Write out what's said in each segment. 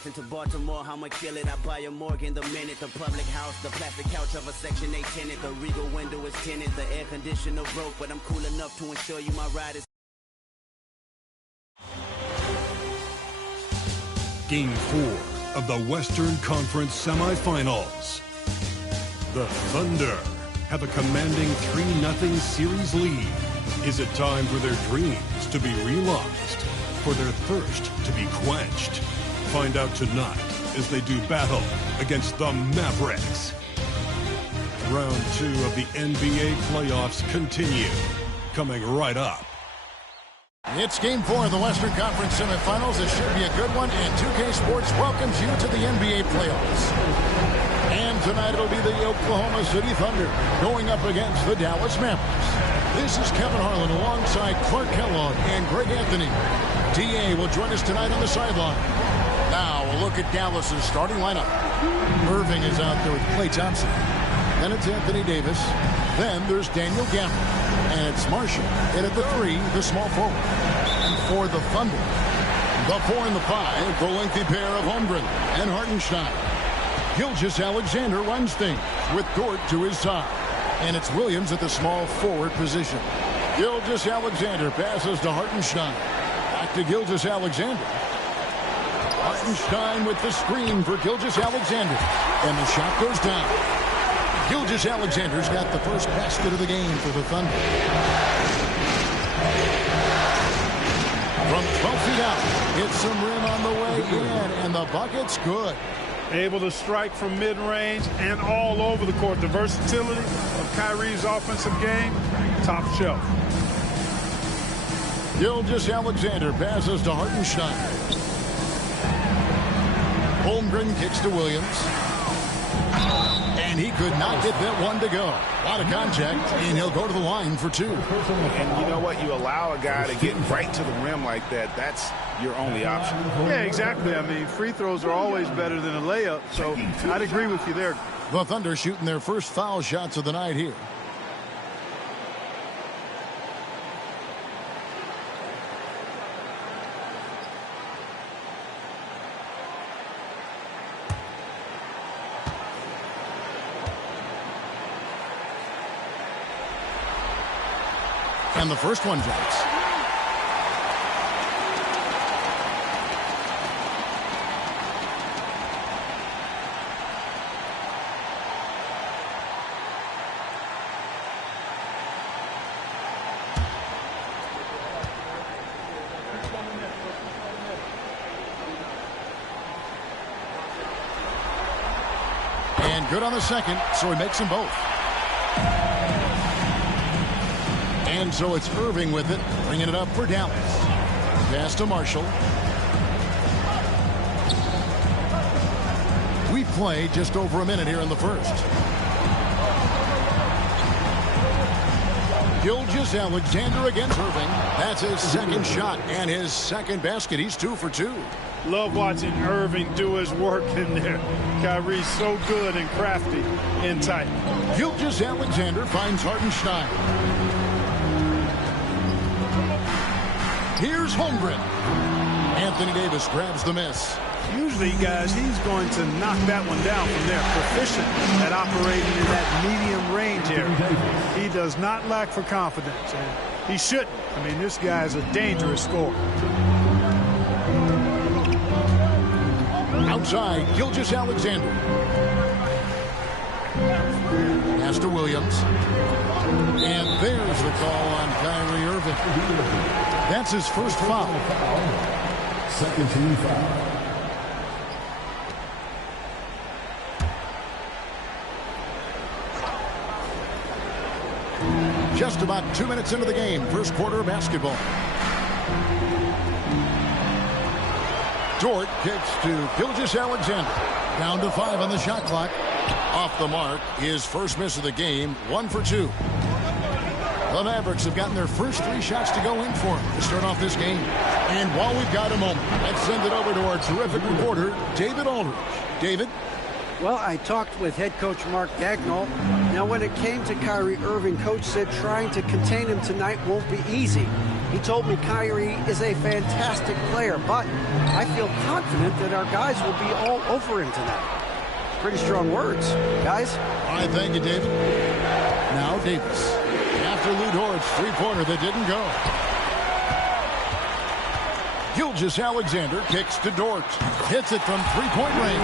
Compton to Baltimore, I'ma kill it. I buy a Morgan the minute. The public house, the plastic couch of a Section 8 tenant. The Regal window is tinted. The air conditioner broke, but I'm cool enough to ensure you my ride is. Game 4 of the Western Conference semifinals. The Thunder have a commanding 3-0 series lead. Is it time for their dreams to be realized? For their thirst to be quenched? Find out tonight as they do battle against the Mavericks. Round 2 of the NBA playoffs continue. Coming right up. It's Game 4 of the Western Conference semifinals. This should be a good one, and 2K Sports welcomes you to the NBA playoffs. And tonight it'll be the Oklahoma City Thunder going up against the Dallas Mavericks. This is Kevin Harlan alongside Clark Kellogg and Greg Anthony. D.A. will join us tonight on the sideline. Now we'll look at Dallas's starting lineup. Irving is out there with Klay Thompson. Then it's Anthony Davis. Then there's Daniel Gafford. And it's Marshall. And at the 3, the small forward. And for the Thunder, the 4 and the 5, the lengthy pair of Holmgren and Hartenstein. Gilgeous-Alexander runs things with Dort to his side. And it's Williams at the small forward position. Gilgeous-Alexander passes to Hartenstein. Back to Gilgeous-Alexander. Hartenstein with the screen for Gilgeous-Alexander. And the shot goes down. Gilgeous-Alexander's got the first basket of the game for the Thunder. From 12 feet out, hits some rim on the way in, and the bucket's good. Able to strike from mid-range and all over the court. The versatility of Kyrie's offensive game, top shelf. Gilgeous-Alexander passes to Hartenstein. Holmgren kicks to Williams. And he could not get that one to go. A lot of contact, and he'll go to the line for 2. And you know what? You allow a guy to get right to the rim like that. That's your only option. Yeah, exactly. I mean, free throws are always better than a layup, so I'd agree with you there. The Thunder shooting their first foul shots of the night here. And the first one drops. And good on the second, so he makes them both. And so it's Irving with it, bringing it up for Dallas. Pass to Marshall. We play just over a minute here in the first. Gilgeous-Alexander against Irving. That's his second shot and his second basket. He's 2 for 2. Love watching Irving do his work in there. Kyrie's so good and crafty in tight. Gilgeous-Alexander finds Hartenstein. Here's Holmgren. Anthony Davis grabs the miss. Usually, guys, he's going to knock that one down from there. Proficient at operating in that medium range area. He does not lack for confidence, and he shouldn't. I mean, this guy is a dangerous scorer. Outside, Gilgeous-Alexander. Pass to Williams. And there's the call on Kyrie Irving. That's his first foul. Second team foul. Just about 2 minutes into the game, first quarter of basketball. Dort kicks to Gilgeous-Alexander. Down to 5 on the shot clock. Off the mark, his first miss of the game, 1 for 2. The Mavericks have gotten their first 3 shots to go in for him to start off this game. And while we've got a moment, let's send it over to our terrific reporter, David Aldridge. David? Well, I talked with head coach Mark Dagnall. Now, when it came to Kyrie Irving, coach said trying to contain him tonight won't be easy. He told me Kyrie is a fantastic player, but I feel confident that our guys will be all over him tonight. Pretty strong words, guys. All right, thank you, David. Now Davis. After Lou Dort's three-pointer that didn't go. Gilgeous-Alexander kicks to Dort. Hits it from three-point range.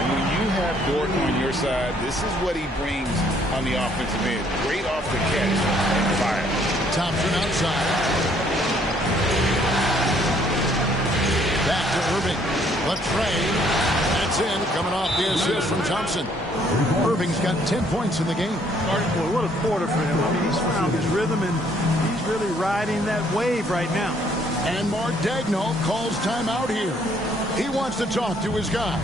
When you have Dort on your side, this is what he brings on the offensive end. Great off the catch and fire. Thompson outside. Back to Irving. Latrey. That's in. Coming off the assist from Thompson. Irving's got 10 points in the game. Boy, what a quarter for him. I mean, he's found his rhythm, and he's really riding that wave right now. And Mark Daigneault calls timeout here. He wants to talk to his guys.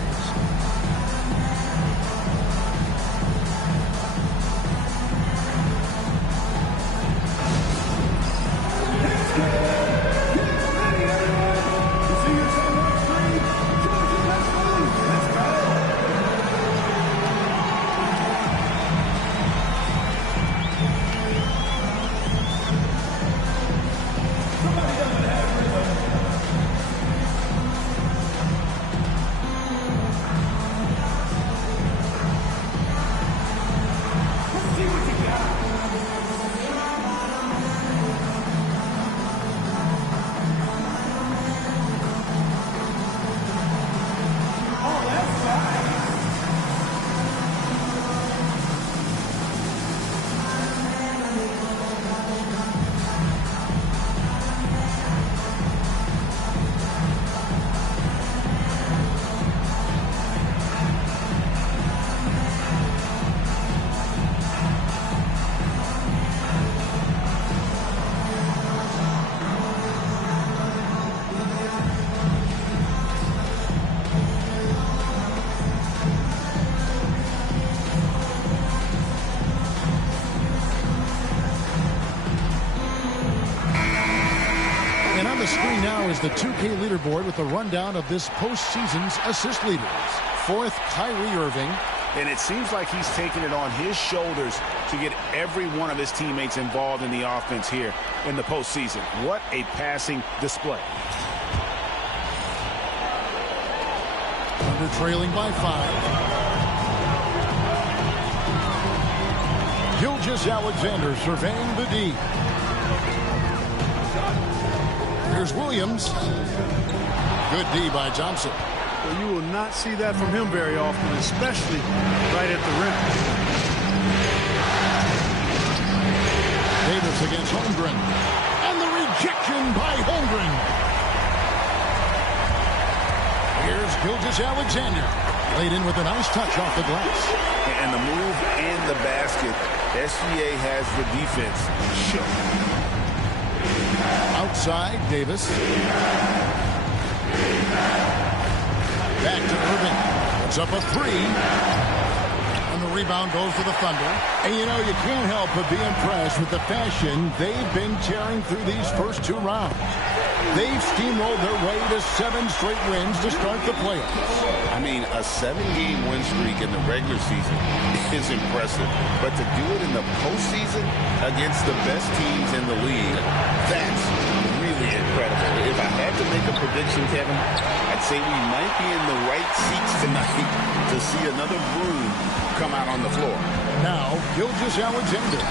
Is the 2K leaderboard with a rundown of this postseason's assist leaders. Fourth, Kyrie Irving. And it seems like he's taking it on his shoulders to get every one of his teammates involved in the offense here in the postseason. What a passing display. Under trailing by 5. Gilgeous-Alexander surveying the D. Here's Williams. Good D by Thompson. Well, you will not see that from him very often, especially right at the rim. Davis against Holmgren. And the rejection by Holmgren. Here's Gilgeous-Alexander. Laid in with a nice touch off the glass. And the move and the basket. SGA has the defense shook. Outside, Davis. Back to Irving. Puts up a three. And the rebound goes to the Thunder. And you know, you can't help but be impressed with the fashion they've been tearing through these first two rounds. They've steamrolled their way to 7 straight wins to start the playoffs. I mean, a 7-game win streak in the regular season is impressive. But to do it in the postseason against the best teams in the league, that's really incredible. If I had to make a prediction, Kevin, I'd say we might be in the right seats tonight to see another broom come out on the floor. Now, Gilgeous-Alexander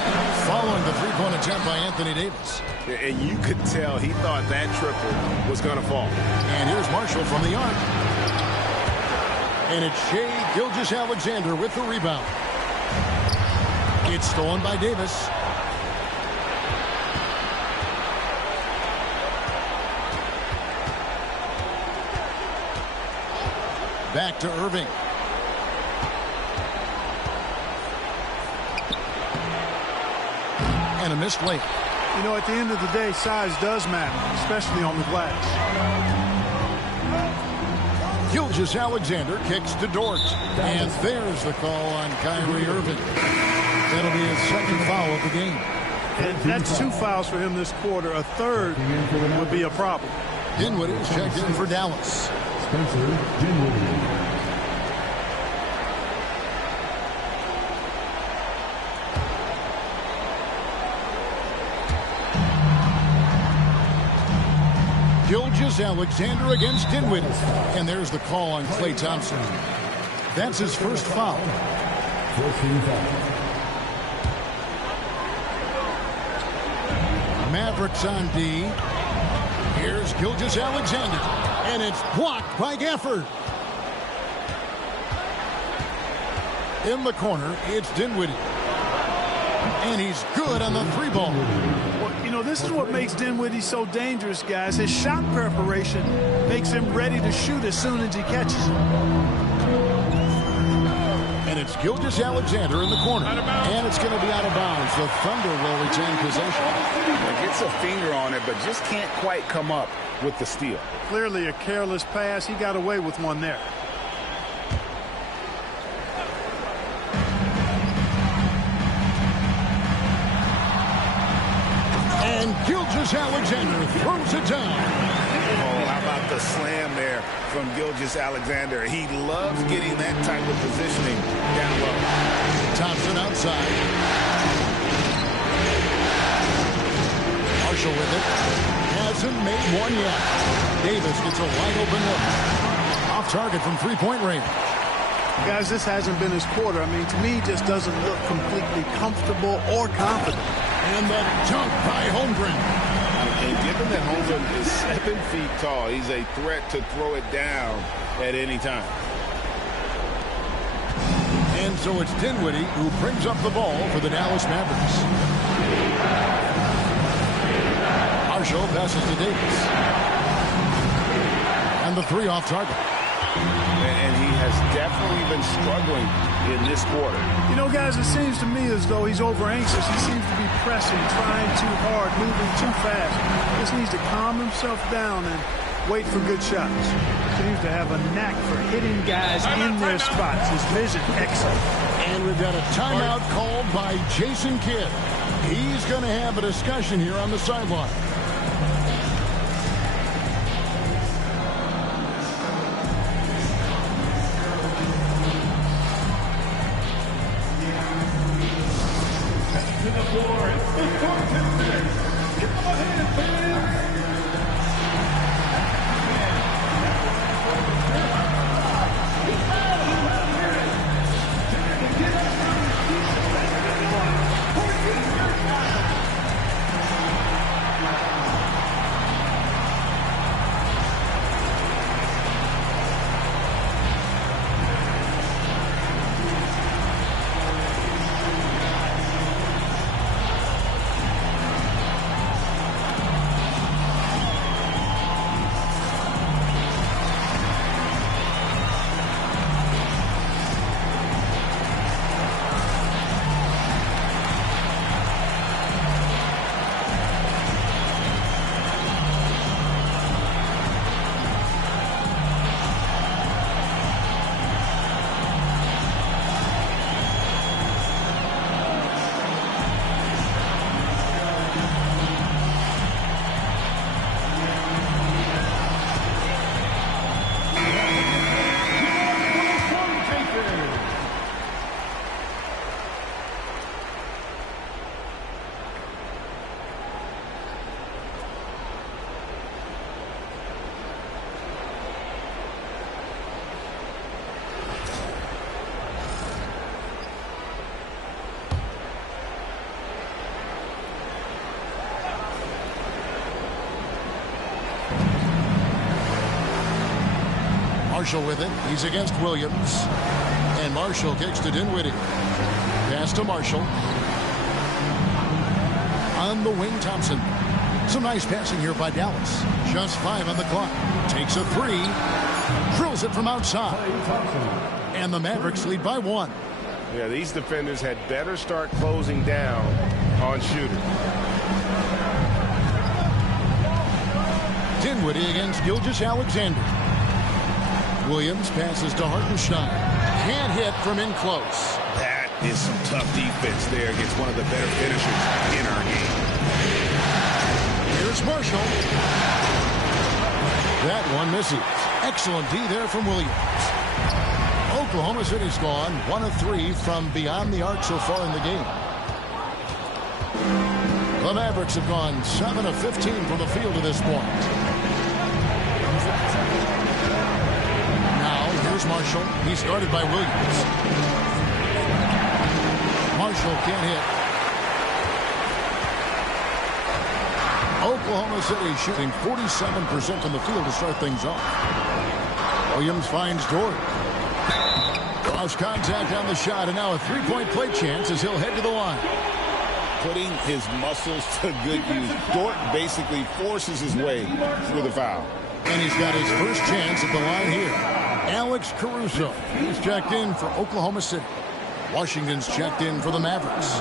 following the three-point attempt by Anthony Davis. And you could tell he thought that triple was going to fall. And here's Marshall from the arc. And it's Shai Gilgeous-Alexander with the rebound. It's stolen by Davis. Back to Irving. And a missed layup. You know, at the end of the day, size does matter, especially on the glass. Gilgeous-Alexander kicks to Dort. And there's the call on Kyrie Irving. That'll be his second foul of the game. And that's 2 fouls for him this quarter. A third would be a problem. Dinwiddie is checked in for Dallas. Spencer Dinwiddie. Gilgeous-Alexander against Dinwiddie. And there's the call on Klay Thompson. That's his first foul. Mavericks on D. Here's Gilgeous-Alexander. And it's blocked by Gafford. In the corner, it's Dinwiddie. And he's good on the three ball. Well, you know, this is what makes Dinwiddie so dangerous, guys. His shot preparation makes him ready to shoot as soon as he catches it. And it's Gilgeous-Alexander in the corner. And it's going to be out of bounds. The Thunder will retain possession. Gets a finger on it, but just can't quite come up with the steal. Clearly a careless pass. He got away with one there. And Gilgeous-Alexander throws it down. Oh, how about the slam there from Gilgeous-Alexander? He loves getting that type of positioning down low. Thompson outside. Marshall with it. Hasn't made one yet. Davis gets a wide open look. Off target from three-point range. Guys, this hasn't been his quarter. I mean, to me, he just doesn't look completely comfortable or confident. And the dunk by Holmgren. And given that Holmgren is 7 feet tall, he's a threat to throw it down at any time. And so it's Dinwiddie who brings up the ball for the Dallas Mavericks. Marshall passes to Davis. And the three off target. And he has definitely been struggling in this quarter. You know, guys, it seems to me as though he's over anxious. He seems to be pressing, trying too hard, moving too fast. He just needs to calm himself down and wait for good shots. Seems to have a knack for hitting guys in their spots. His vision, excellent. And we've got a timeout called by Jason Kidd. He's going to have a discussion here on the sideline. Marshall with it. He's against Williams. And Marshall kicks to Dinwiddie. Pass to Marshall. On the wing, Thompson. Some nice passing here by Dallas. Just 5 on the clock. Takes a 3. Drills it from outside. And the Mavericks lead by 1. Yeah, these defenders had better start closing down on shooters. Dinwiddie against Gilgeous-Alexander. Williams passes to Hartenstein. Can't hit from in close. That is some tough defense there against one of the better finishers in our game. Here's Marshall. That one misses. Excellent D there from Williams. Oklahoma City's gone 1 of 3 from beyond the arc so far in the game. The Mavericks have gone 7 of 15 from the field to this point. Now, here's Marshall. He's guarded by Williams. Marshall can't hit. Oklahoma City shooting 47% from the field to start things off. Williams finds Dort. Lost contact on the shot, and now a three-point play chance as he'll head to the line. Putting his muscles to good use. Dort basically forces his way through the foul. And he's got his first chance at the line here. Alex Caruso. He's checked in for Oklahoma City. Washington's checked in for the Mavericks.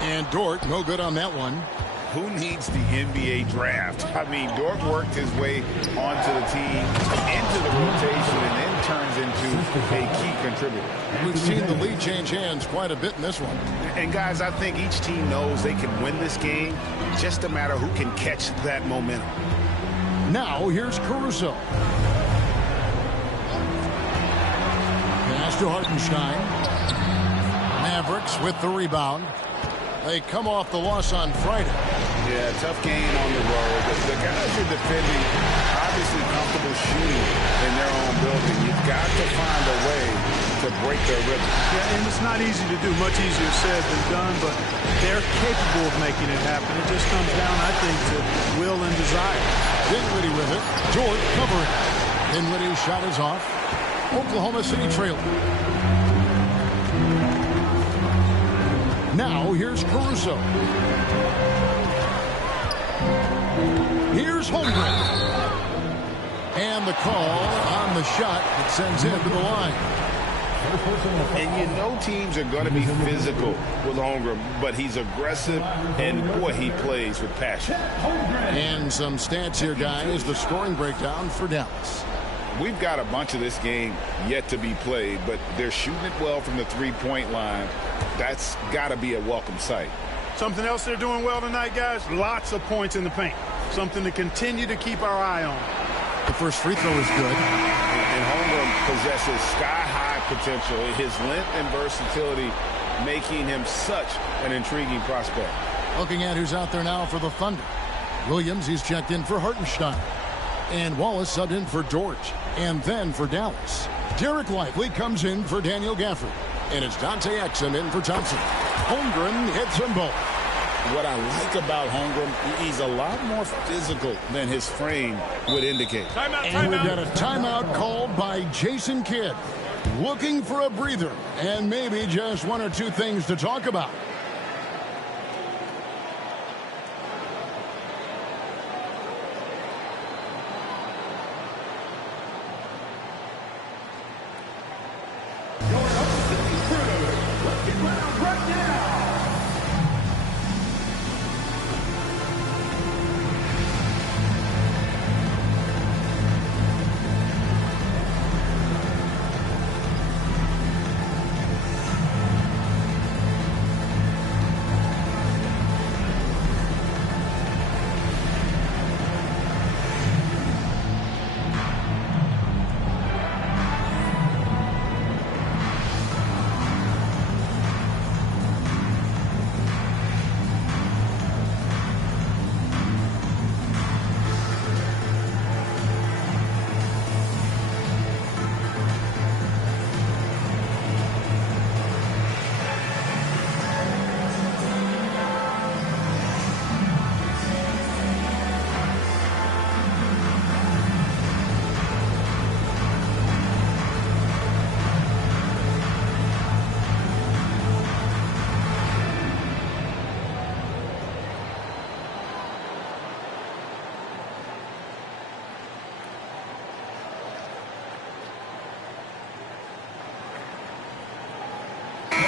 And Dort, no good on that one. Who needs the NBA draft? I mean, Dort worked his way onto the team, into the rotation, and then turns into a key contributor. We've seen the lead change hands quite a bit in this one. And, guys, I think each team knows they can win this game. Just a matter who can catch that momentum. Now, here's Caruso. Pass to Hartenstein. Mavericks with the rebound. They come off the loss on Friday. Yeah, tough game on the road. The guys are defending, obviously comfortable shooting in their own building. You've got to find a way to break their rhythm. Yeah, and it's not easy to do. Much easier said than done, but they're capable of making it happen. It just comes down, I think, to will and desire. Dinwiddie with it. Dort covering. Dinwiddie's shot is off. Oklahoma City trailing. Now, here's Caruso. Here's Holmgren. And the call on the shot that sends him to the line. And you know teams are going to be physical with Holmgren, but he's aggressive, and boy, he plays with passion. And some stats here, guys. The scoring breakdown for Dallas. We've got a bunch of this game yet to be played, but they're shooting it well from the three-point line. That's got to be a welcome sight. Something else they're doing well tonight, guys, lots of points in the paint. Something to continue to keep our eye on. The first free throw is good. And Holmgren possesses sky-high potential. His length and versatility making him such an intriguing prospect. Looking at who's out there now for the Thunder. Williams, he's checked in for Hartenstein. And Wallace subbed in for Dort. And then for Dallas, Derek Lively comes in for Daniel Gafford. And it's Dante Exum in for Thompson. Holmgren hits them both. What I like about Holmgren, he's a lot more physical than his frame would indicate. And we've got a timeout called by Jason Kidd. Looking for a breather and maybe just one or two things to talk about.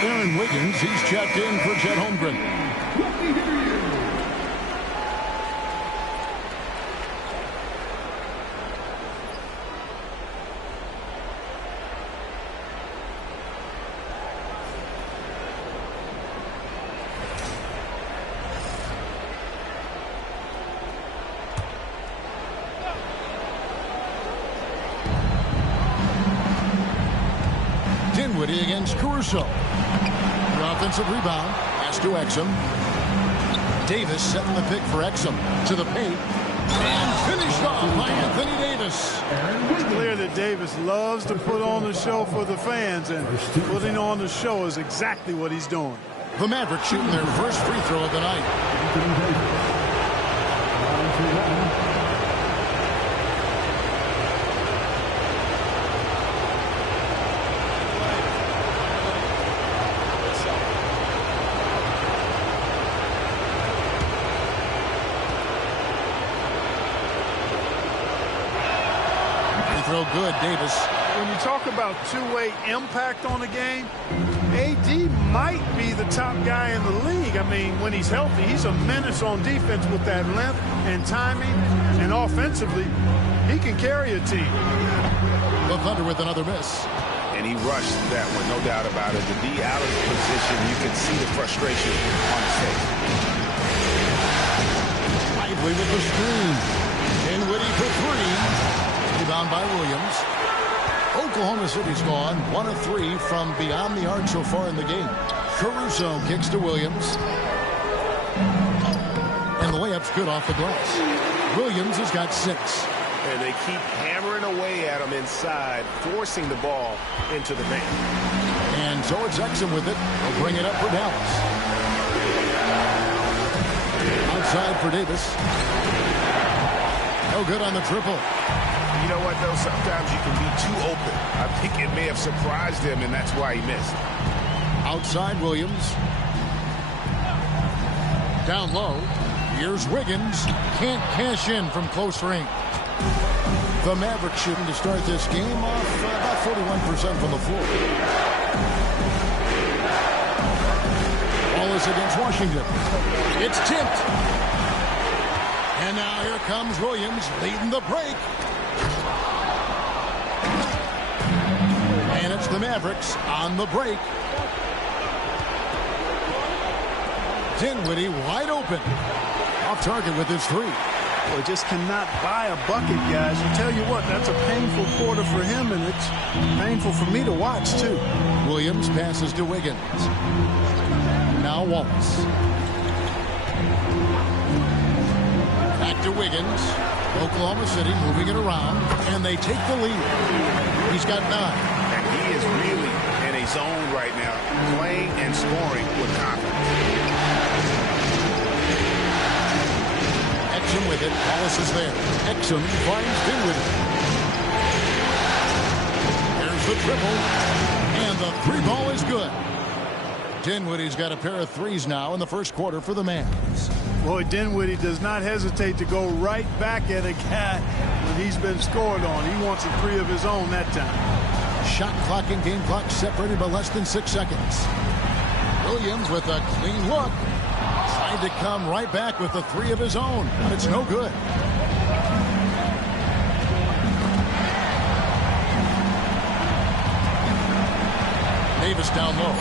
Aaron Wiggins, he's checked in for Chet Holmgren. against Caruso. The offensive rebound. Pass to Exum. Davis setting the pick for Exum. To the paint. And finished off by Anthony Davis. It's clear that Davis loves to put on the show for the fans, and putting on the show is exactly what he's doing. The Mavericks shooting their first free throw of the night. Throw good, Davis. When you talk about two-way impact on the game, AD might be the top guy in the league. I mean, when he's healthy, he's a menace on defense with that length and timing, and offensively, he can carry a team. The Thunder with another miss. And he rushed that one, no doubt about it. To be out of position, you can see the frustration on his face. Lively with the screen. Dinwiddie for three. Rebound by Williams. Oklahoma City's gone 1 of 3 from beyond the arc so far in the game. Caruso kicks to Williams. And the layup's good off the glass. Williams has got 6. And they keep hammering away at him inside, forcing the ball into the paint. And so it's Exum with it. He'll bring it up for Dallas. Outside for Davis. No good on the triple. You know what, though? Sometimes you can be too open. I think it may have surprised him, and that's why he missed. Outside Williams. Down low. Here's Wiggins. Can't cash in from close range. The Mavericks shooting to start this game off about 41% from the floor. Wallace against Washington. It's tipped. And now here comes Williams leading the break. And it's the Mavericks on the break. Dinwiddie wide open. Off target with his 3. Well, just cannot buy a bucket, guys. I tell you what, that's a painful quarter for him, and it's painful for me to watch, too. Williams passes to Wiggins. Now Wallace. Back to Wiggins. Oklahoma City moving it around, and they take the lead. He's got 9. And he is really in a zone right now, playing and scoring with confidence. Exum with it. Wallace is there. Exum finds Dinwiddie. There's the triple. And the 3-ball is good. Dinwiddie's got a pair of 3s now in the first quarter for the Mavs. Boy, Dinwiddie does not hesitate to go right back at a guy when he's been scored on. He wants a 3 of his own that time. Shot clock and game clock separated by less than 6 seconds. Williams with a clean look. Tried to come right back with a 3 of his own, but it's no good. Davis down low.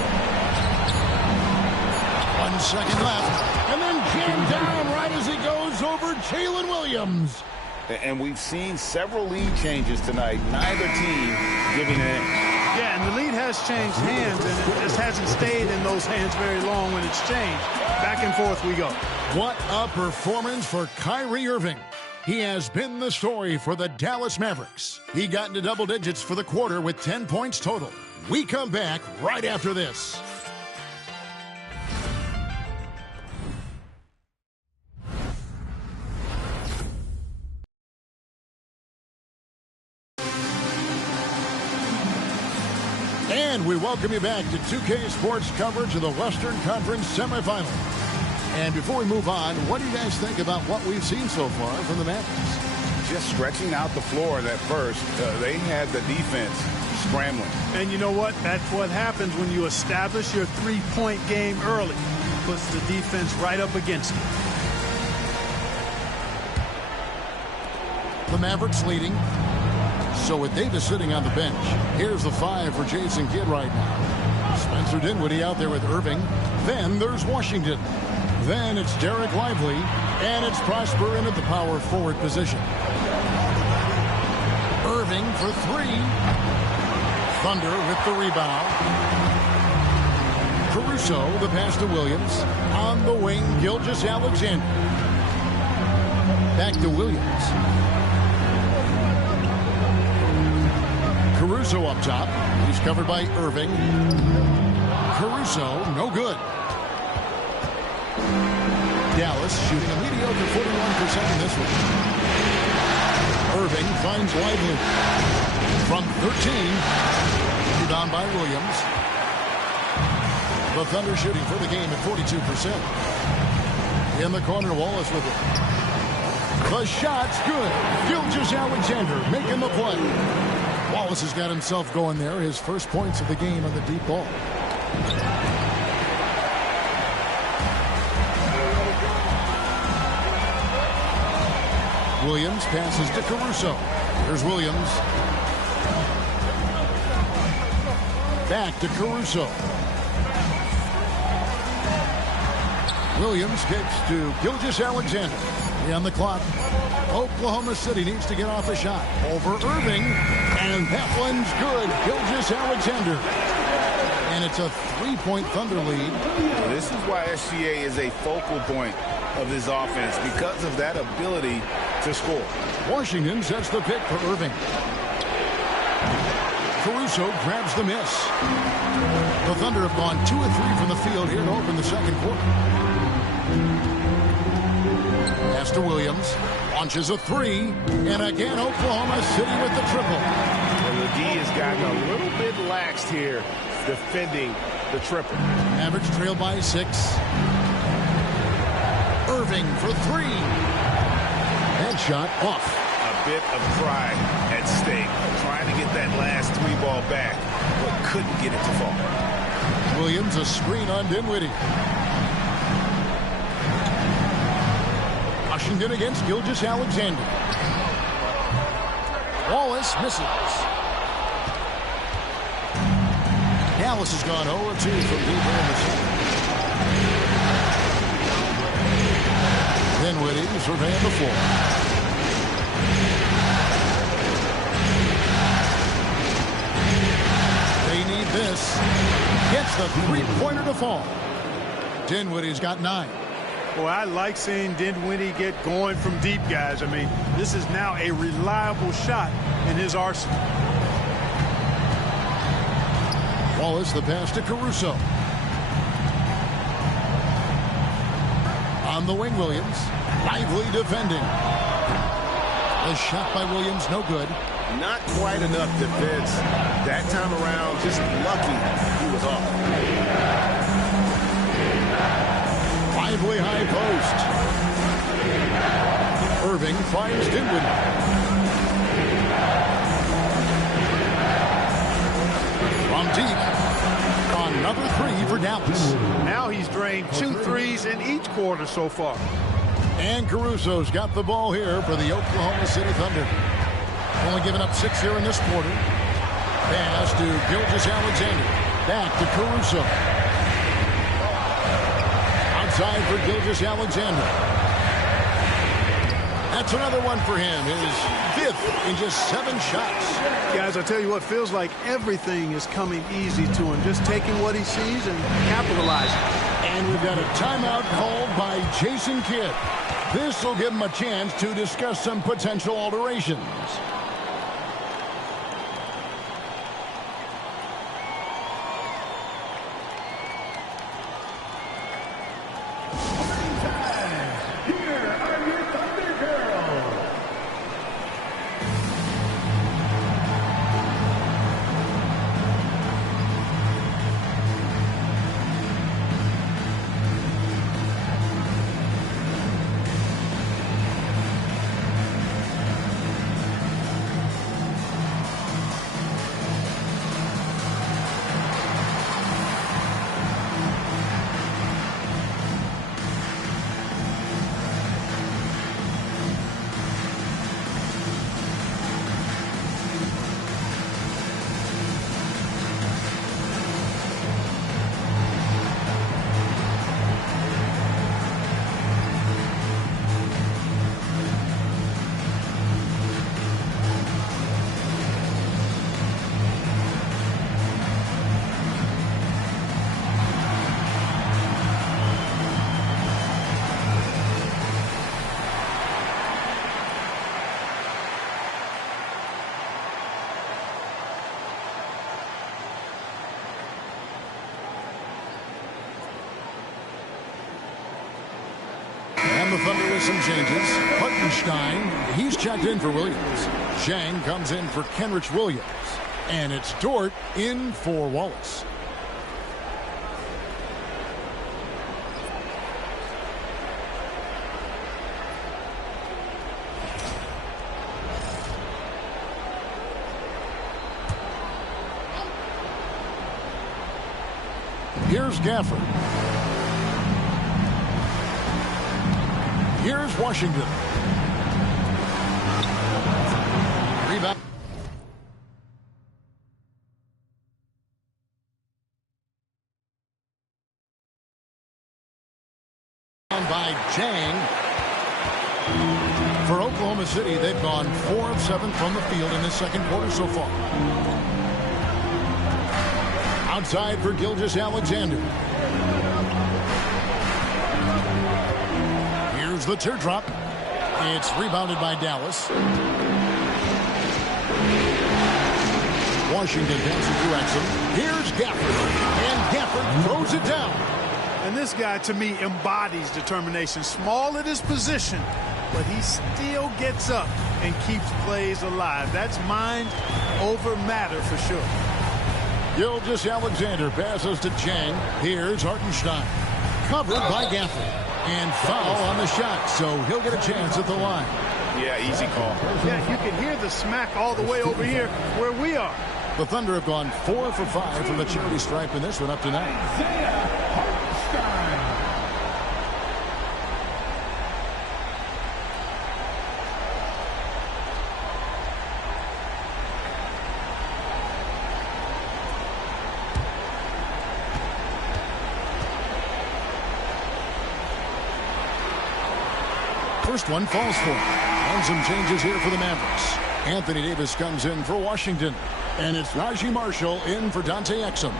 1 second left. And then jammed down right as he goes over Jalen Williams. And we've seen several lead changes tonight. Neither team giving it in. Yeah, and the lead has changed hands, and it just hasn't stayed in those hands very long when it's changed. Back and forth we go. What a performance for Kyrie Irving. He has been the story for the Dallas Mavericks. He got into double digits for the quarter with 10 points total. We come back right after this. And we welcome you back to 2K Sports coverage of the Western Conference semifinal. And before we move on, what do you guys think about what we've seen so far from the Mavericks? Just stretching out the floor that first. They had the defense scrambling. And you know what? That's what happens when you establish your three-point game early. Puts the defense right up against it. The Mavericks leading. So with Davis sitting on the bench, here's the 5 for Jason Kidd right now. Spencer Dinwiddie out there with Irving. Then there's Washington. Then it's Derek Lively. And it's Prosper in at the power forward position. Irving for 3. Thunder with the rebound. Caruso, the pass to Williams. On the wing, Gilgeous-Alexander. Back to Williams. Caruso up top. He's covered by Irving. Caruso, no good. Dallas shooting a mediocre 41% in this one. Irving finds Lively. From 13, down by Williams. The Thunder shooting for the game at 42%. In the corner, Wallace with it. The shot's good. Gilgeous-Alexander making the play. Wallace has got himself going there. His first points of the game on the deep ball. Williams passes to Caruso. Here's Williams. Back to Caruso. Williams kicks to Gilgeous-Alexander. On the clock. Oklahoma City needs to get off a shot. Over Irving. And that one's good. Gilgeous-Alexander. And it's a 3-point Thunder lead. This is why SGA is a focal point of this offense, because of that ability to score. Washington sets the pick for Irving. Caruso grabs the miss. The Thunder have gone 2 of 3 from the field here to open the second quarter. Pass to Williams. Launches a 3. And again, Oklahoma City with the triple. And the D has gotten a little bit laxed here defending the triple. Mavericks trail by 6. Irving for 3. Headshot off. A bit of pride at stake. Trying to get that last 3 ball back, but couldn't get it to fall. Williams, a screen on Dinwiddie. Washington against Gilgeous-Alexander. Wallace misses. Dallas has gone 0 of 2 from deep in the second. Dinwiddie surveying the floor. They need this. Gets the three-pointer to fall. Dinwiddie's got 9. Boy, I like seeing Dinwiddie get going from deep, guys. I mean, this is now a reliable shot in his arsenal. Wallace, the pass to Caruso. On the wing, Williams. Lively defending. The shot by Williams, no good. Not quite enough defense. That time around, just lucky he was off. Lively high post. Irving finds Dinwiddie. From deep. Another 3 for Dallas. Now he's drained 2 threes in each quarter so far. And Caruso's got the ball here for the Oklahoma City Thunder. Only giving up 6 here in this quarter. Pass to Gilgeous-Alexander. Back to Caruso. Outside for Gilgeous-Alexander. That's another one for him. His 5th in just 7 shots. Guys, I tell you what, feels like everything is coming easy to him. Just taking what he sees and capitalizing. And we've got a timeout called by Jason Kidd. This will give him a chance to discuss some potential alterations. And the Thunder with some changes. Hartenstein, he's checked in for Williams. Chang comes in for Kenrich Williams. And it's Dort in for Wallace. Here's Gafford. Here's Washington. Rebound. By Chang. For Oklahoma City, they've gone 4 of 7 from the field in this second quarter so far. Outside for Gilgeous-Alexander. Here's the teardrop. It's rebounded by Dallas. Washington passes to Exum. Here's Gafford. And Gafford throws it down. And this guy, to me, embodies determination. Small at his position, but he still gets up and keeps plays alive. That's mind over matter for sure. Gilgeous-Alexander passes to Chang. Here's Hartenstein. Covered by Gafford. And foul on the shot, so he'll get a chance at the line. Yeah, easy call. Yeah, you can hear the smack all the way over here where we are. The Thunder have gone 4 for 5 from the charity stripe in this one up tonight. First one falls for him. And some changes here for the Mavericks. Anthony Davis comes in for Washington. And it's Raji Marshall in for Dante Exum.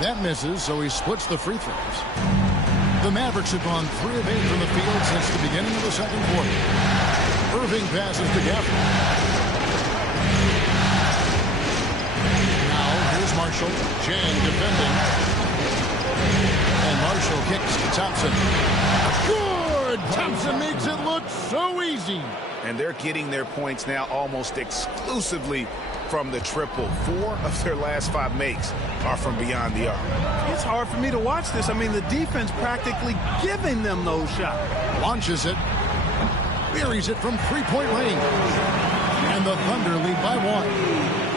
That misses, so he splits the free throws. The Mavericks have gone 3 of 8 from the field since the beginning of the second quarter. Irving passes to Gafford. Now here's Marshall. Chang defending. And Marshall kicks to Thompson. Good! Thompson makes it look so easy. And they're getting their points now almost exclusively from the triple. 4 of their last 5 makes are from beyond the arc. It's hard for me to watch this. I mean, the defense practically giving them those shots. Launches it. Buries it from three-point range. And the Thunder lead by 1.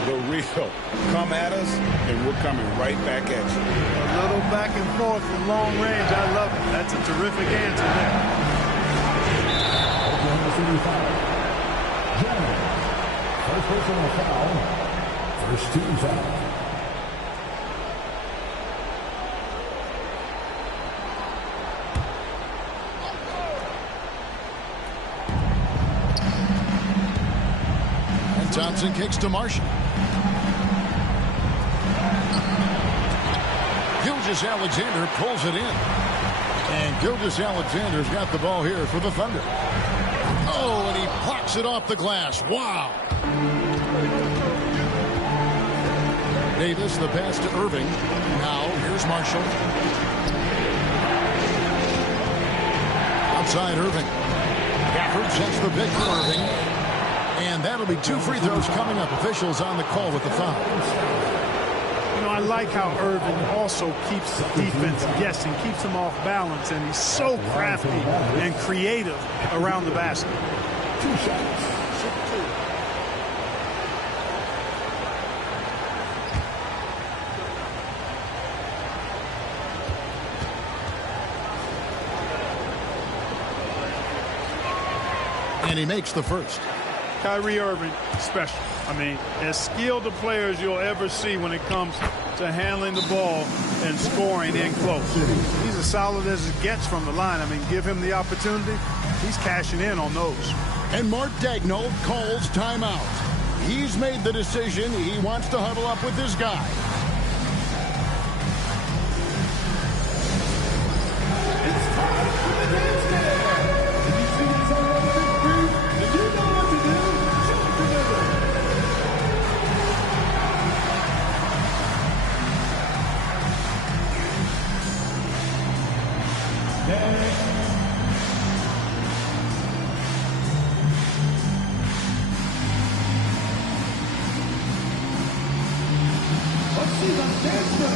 The real come at us, and we're coming right back at you. A little back and forth from long range. I love it. That's a terrific answer there. Oklahoma City foul. Jones. First personal foul. First team foul. And Thompson kicks to Marshall. Gilgeous-Alexander pulls it in. And Gilgeous-Alexander's got the ball here for the Thunder. Oh, and he plucks it off the glass. Wow. Davis, the pass to Irving. Now, here's Marshall. Outside Irving. Gafford sets the pick for Irving. And that'll be 2 free throws coming up. Officials on the call with the foul. You know, I like how Irving also keeps the defense guessing, keeps them off balance, and he's so crafty and creative around the basket. 2 shots. And he makes the first. Kyrie Irving, special. I mean, as skilled a player as you'll ever see when it comes to handling the ball and scoring in close. He's as solid as it gets from the line. I mean, give him the opportunity. He's cashing in on those. And Mark Daigneault calls timeout. He's made the decision. He wants to huddle up with his guy. Let's see the dancer.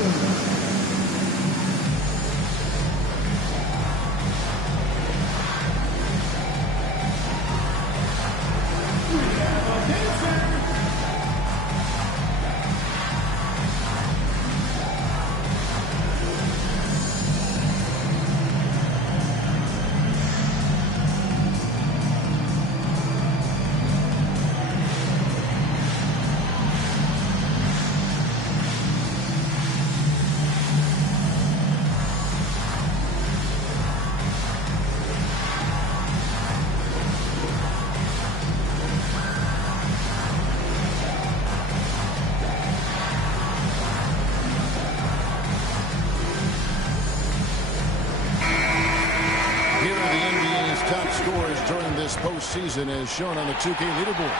During this postseason as shown on the 2K leaderboard.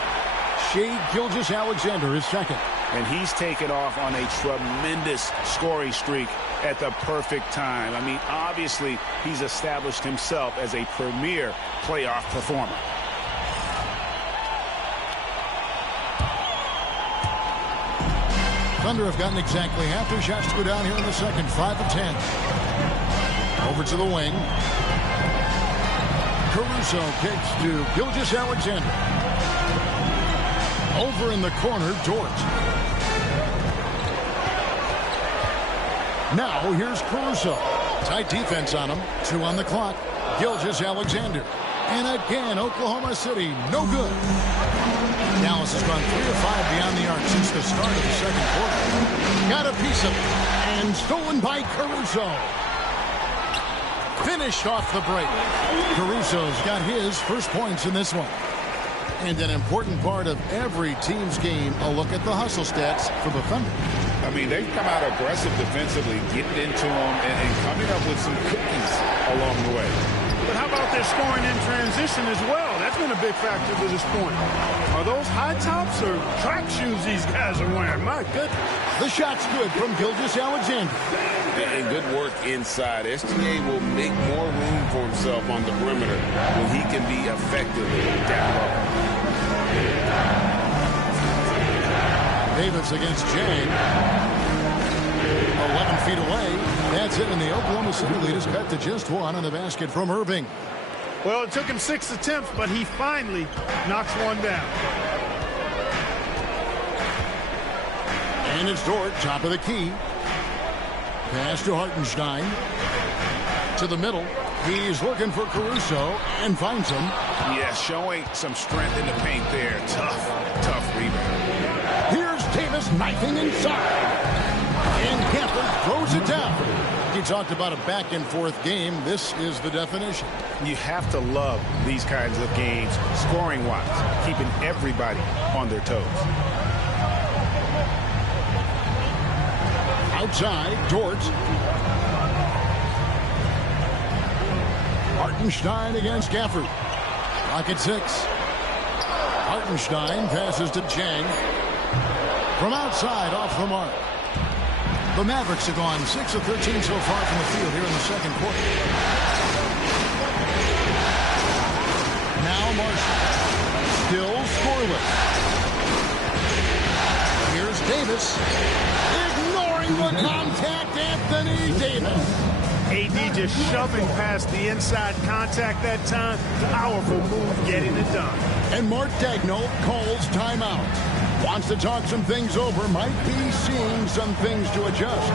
Shai Gilgeous-Alexander is second. And he's taken off on a tremendous scoring streak at the perfect time. I mean, obviously, he's established himself as a premier playoff performer. Thunder have gotten exactly half their shots to go down here in the second. 5 of 10. Over to the wing. Caruso kicks to Gilgeous-Alexander. Over in the corner, Dort. Now here's Caruso. Tight defense on him. 2 on the clock. Gilgeous-Alexander. And again, Oklahoma City, no good. Dallas has gone 3 of 5 beyond the arc since the start of the second quarter. Got a piece of it. And stolen by Caruso. Finished off the break. Caruso's got his first points in this one. And an important part of every team's game, a look at the hustle stats for the Thunder. I mean, they've come out aggressive defensively, getting into them and coming up with some cookies along the way. But how about their scoring in transition as well? That's been a big factor to this point. Are those high tops or track shoes these guys are wearing? My goodness. The shot's good from Gilgeous-Alexander. And good work inside. SGA will make more room for himself on the perimeter when he can be effective down low. Davis against Jang. 11 feet away. That's it, and the Oklahoma City lead is cut to just 1 on the basket from Irving. Well, it took him 6 attempts, but he finally knocks one down. And it's Dort, top of the key. Pass to Hartenstein. To the middle. He's looking for Caruso and finds him. Yeah, showing some strength in the paint there. Tough rebound. Here's Davis knifing inside. And Kemper throws it down. He talked about a back-and-forth game. This is the definition. You have to love these kinds of games, scoring-wise, keeping everybody on their toes. Outside, Dort. Hartenstein against Gafford. Clock at 6. Hartenstein passes to Jang. From outside, off the mark. The Mavericks have gone 6 of 13 so far from the field here in the second quarter. Now Marshall. Still scoreless. Here's Davis. Ignoring the contact, Anthony Davis. AD just shoving past the inside contact that time. Powerful move getting it done. And Mark Daigneault calls timeout. Wants to talk some things over. Might be seeing some things to adjust.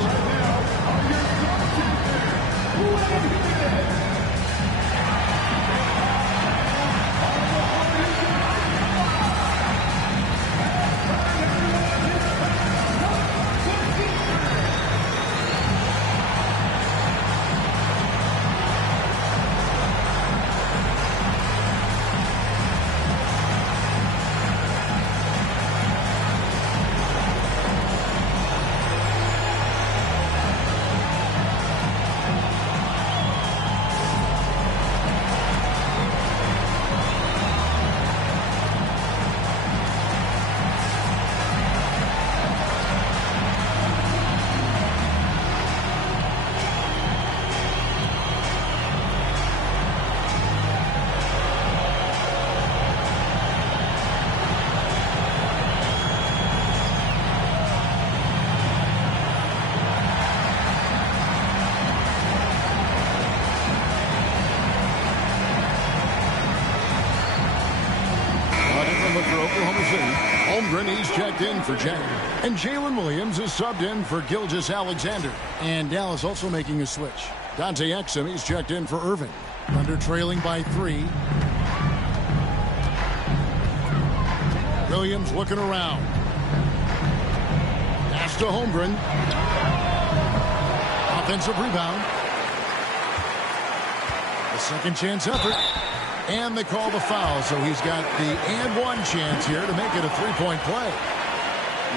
City. Holmgren, he's checked in for Jay. And Jalen Williams is subbed in for Gilgeous Alexander. And Dallas also making a switch. Dante Exum, he's checked in for Irving. Thunder trailing by 3. Williams looking around. Pass to Holmgren. Offensive rebound. A second chance effort. And they call the foul, so he's got the and one chance here to make it a three-point play.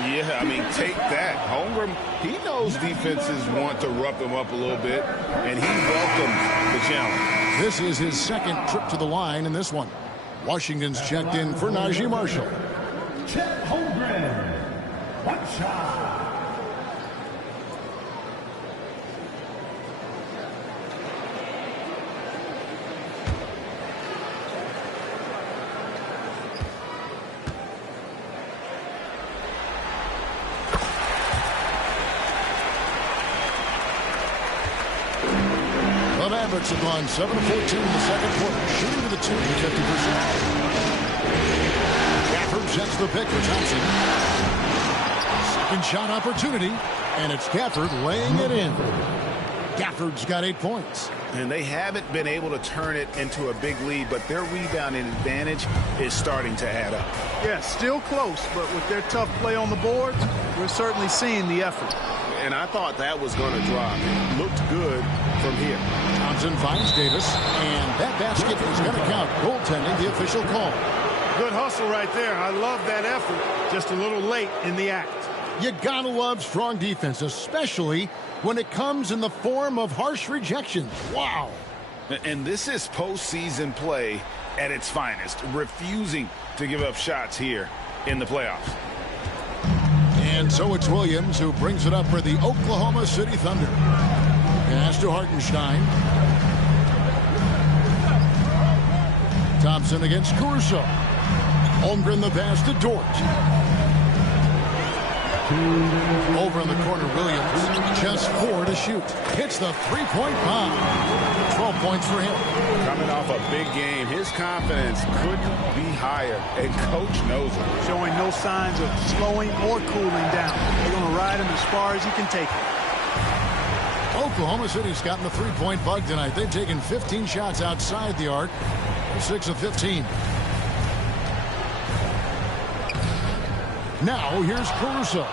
Yeah, I mean, take that. Holmgren, he knows defenses want to rough him up a little bit, and he welcomes the challenge. This is his second trip to the line in this one. Washington's checked in for Najee Marshall. Chet Holmgren. One shot. The Mavericks have gone 7 of 14 in the second quarter, shooting to the 2 to 50%. Gafford sets the pick for Thompson. Second shot opportunity, and it's Gafford laying it in. Gafford's got 8 points. And they haven't been able to turn it into a big lead, but their rebounding advantage is starting to add up. Yeah, still close, but with their tough play on the boards, we're certainly seeing the effort. And I thought that was going to drop. It looked good from here. Thompson finds Davis, and that basket is going to count. Goaltending, the official call. Good hustle right there. I love that effort. Just a little late in the act. You gotta love strong defense, especially when it comes in the form of harsh rejections. Wow. And this is postseason play at its finest, refusing to give up shots here in the playoffs. And so it's Williams who brings it up for the Oklahoma City Thunder. Pass to Hartenstein. Thompson against Caruso. Holmgren the pass to Dort. Over in the corner, Williams. Just 4 to shoot. Hits the three-point bomb. 12 points for him. Coming off a big game, his confidence couldn't be higher, and coach knows it. Showing no signs of slowing or cooling down. They're going to ride him as far as he can take it. Oklahoma City's gotten the three-point bug tonight. They've taken 15 shots outside the arc. 6 of 15. Now here's Caruso.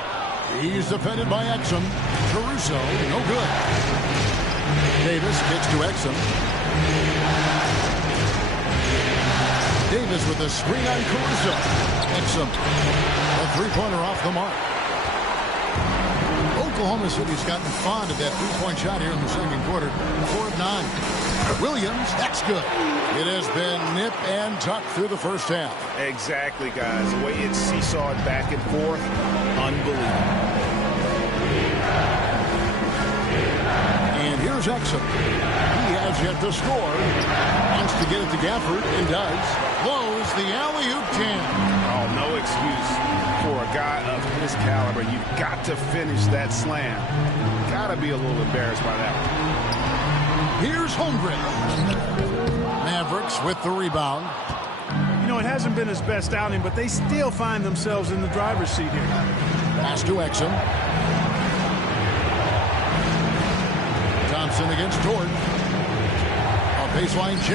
He's defended by Exum. Caruso, no good. Davis kicks to Exum. Davis with a screen on Caruso. Exum, a three-pointer off the mark. Oklahoma City's gotten fond of that three-point shot here in the second quarter. 4 of 9. Williams, that's good. It has been nip and tuck through the first half. Exactly, guys. The way it's seesawed back and forth, unbelievable. And here's Exum. He has yet to score. Wants to get it to Gafford, and does. Blows the alley-oop 10. Oh, no excuse for a guy of his caliber. You've got to finish that slam. Got to be a little embarrassed by that one. Here's Holmgren. Mavericks with the rebound. You know, it hasn't been his best outing, but they still find themselves in the driver's seat here. Pass to Exum. Thompson against Jordan. A baseline J.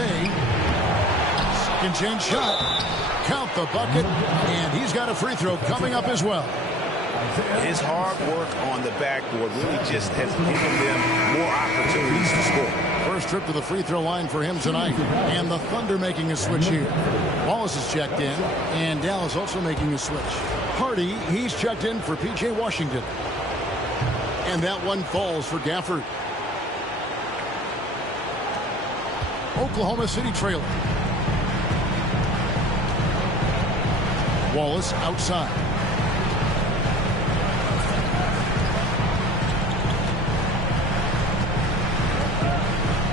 Second chance shot. Count the bucket, and he's got a free throw coming up as well. His hard work on the backboard really just has given them more opportunities to score. First trip to the free throw line for him tonight. And the Thunder making a switch here. Wallace is checked in, and Dallas also making a switch. Hardy, he's checked in for P.J. Washington. And that one falls for Gafford. Oklahoma City trailing. Wallace outside.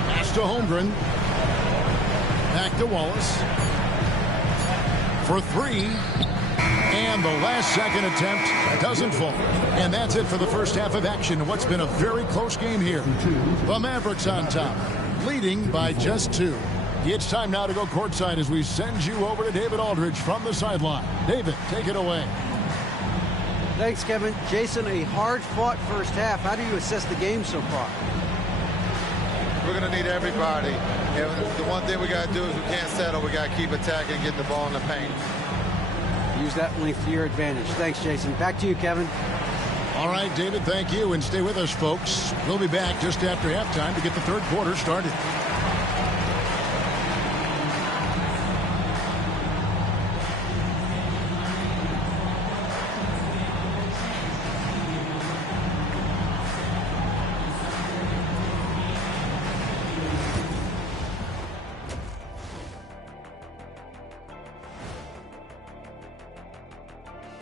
Pass to Holmgren. Back to Wallace. For 3. And the last second attempt doesn't fall. And that's it for the first half of action. What's been a very close game here. The Mavericks on top, leading by just 2. It's time now to go courtside as we send you over to David Aldridge from the sideline. David, take it away. Thanks, Kevin. Jason, a hard-fought first half. How do you assess the game so far? We're going to need everybody. And the one thing we got to do is we can't settle. We got to keep attacking and getting the ball in the paint. Use that length to your advantage. Thanks, Jason. Back to you, Kevin. All right, David, thank you. And stay with us, folks. We'll be back just after halftime to get the third quarter started.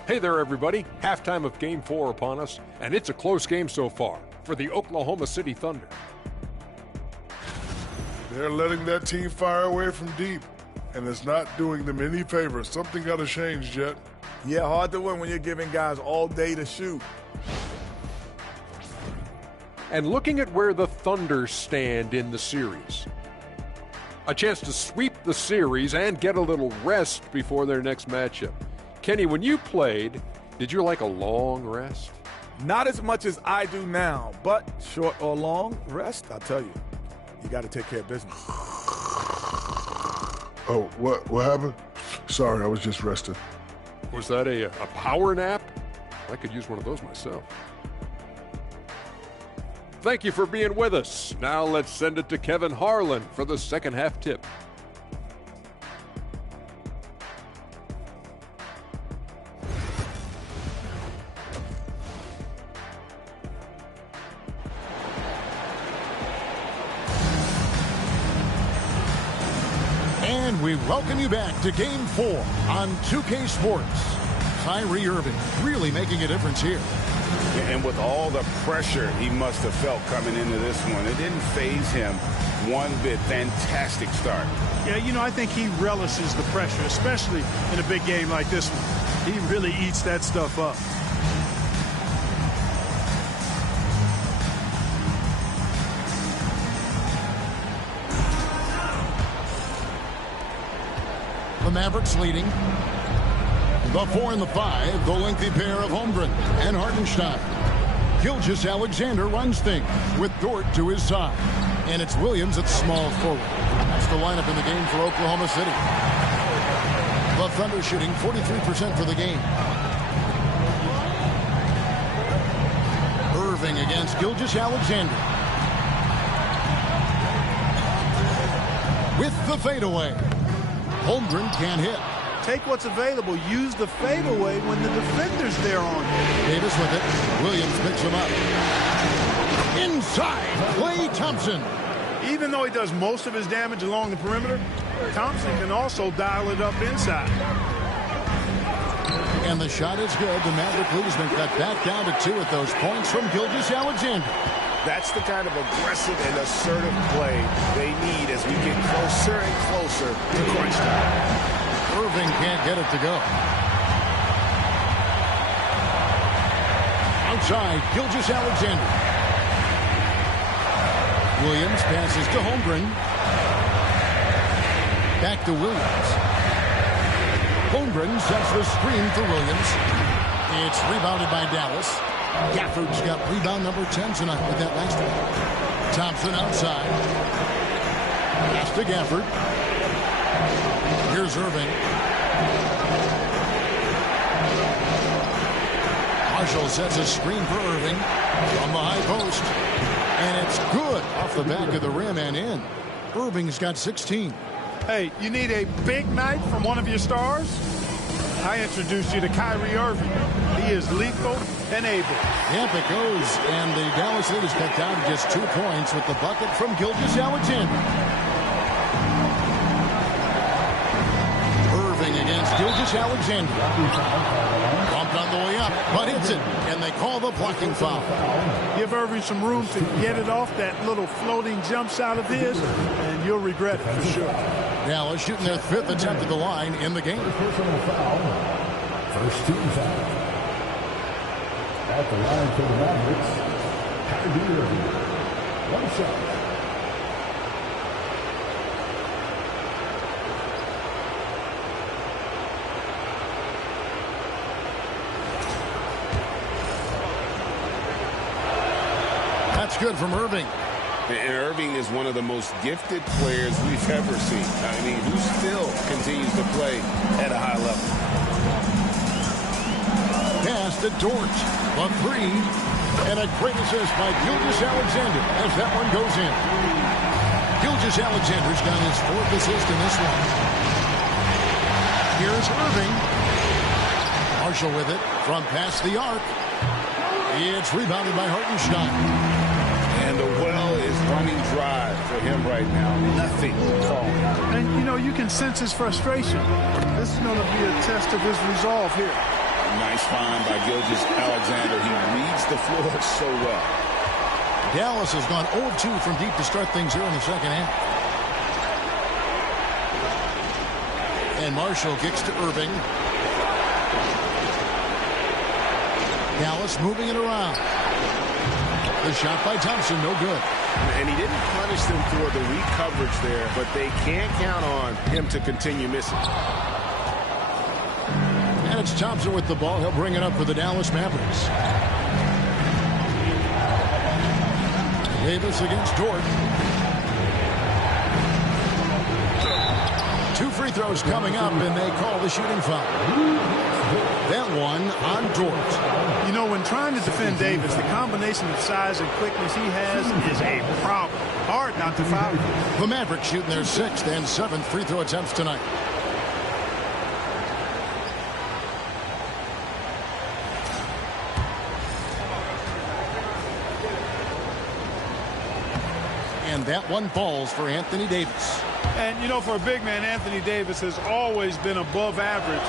Hey there, everybody. Halftime of Game 4 upon us, and it's a close game so far for the Oklahoma City Thunder. They're letting that team fire away from deep, and it's not doing them any favors. Something got to change, Jet. Yeah, hard to win when you're giving guys all day to shoot. And looking at where the Thunder stand in the series. A chance to sweep the series and get a little rest before their next matchup. Kenny, when you played, did you like a long rest? Not as much as I do now, but short or long rest, I'll tell you, you got to take care of business. Oh, what happened? Sorry, I was just resting. Was that a power nap? I could use one of those myself. Thank you for being with us. Now let's send it to Kevin Harlan for the second half tip. And we welcome you back to Game 4 on 2K Sports. Kyrie Irving really making a difference here. And with all the pressure he must have felt coming into this one, it didn't faze him one bit. Fantastic start. Yeah, you know, I think he relishes the pressure, especially in a big game like this one. He really eats that stuff up. The Mavericks leading. The 4 and the 5, the lengthy pair of Holmgren and Hartenstein. Gilgeous-Alexander runs things with Dort to his side. And it's Williams at small forward. That's the lineup in the game for Oklahoma City. The Thunder shooting 43% for the game. Irving against Gilgeous-Alexander. With the fadeaway. Holmgren can't hit. Take what's available. Use the fadeaway when the defender's there on him. Davis with it. Williams picks him up. Inside, Klay Thompson. Even though he does most of his damage along the perimeter, Thompson can also dial it up inside. And the shot is good. The Maverick lead has been cut back down to 2 at those points from Gilgeous-Alexander. That's the kind of aggressive and assertive play they need as we get closer and closer to crunch time. Irving can't get it to go. Outside, Gilgeous-Alexander. Williams passes to Holmgren. Back to Williams. Holmgren sets the screen for Williams. It's rebounded by Dallas. Gafford's got rebound number 10 tonight with that last one. Thompson outside. Pass to Gafford. Here's Irving. Marshall sets a screen for Irving from the high post. And it's good off the back of the rim and in. Irving's got 16. Hey, you need a big night from one of your stars? I introduced you to Kyrie Irving. He is lethal and able. Yep, it goes. And the Dallas lead is cut down to just 2 points with the bucket from Gilgeous-Alexander. Irving against Gilgeous-Alexander. Bumped on the way up, but hits it. And they call the blocking foul. Give Irving some room to get it off that little floating jump shot of his, and you'll regret it for sure. Dallas shooting their 5th attempt at the line in the game. Personal foul. First team foul. At the line for the Mavericks, Kyrie Irving. One shot. good from Irving. And Irving is one of the most gifted players we've ever seen. I mean, who still continues to play at a high level. Pass to Dort. A three. And a great assist by Gilgeous-Alexander as that one goes in. Gilgeous-Alexander's got his 4th assist in this one. Here's Irving. Marshall with it from past the arc. It's rebounded by Hartenstein. And the well is running dry for him right now. Nothing falling. And, you know, you can sense his frustration. This is going to be a test of his resolve here. Nice find by Gilgeous-Alexander. He reads the floor so well. Dallas has gone 0 of 2 from deep to start things here in the second half. And Marshall kicks to Irving. Dallas moving it around. The shot by Thompson, no good. And he didn't punish them for the weak coverage there, but they can't count on him to continue missing. And it's Thompson with the ball. He'll bring it up for the Dallas Mavericks. Davis against Dort. 2 free throws coming up, and they call the shooting foul. That one on Dort. You know, when trying to defend Davis, the combination of size and quickness he has is a problem. Hard not to foul him. The Mavericks shooting their 6th and 7th free throw attempts tonight. And that one falls for Anthony Davis. And, you know, for a big man, Anthony Davis has always been above average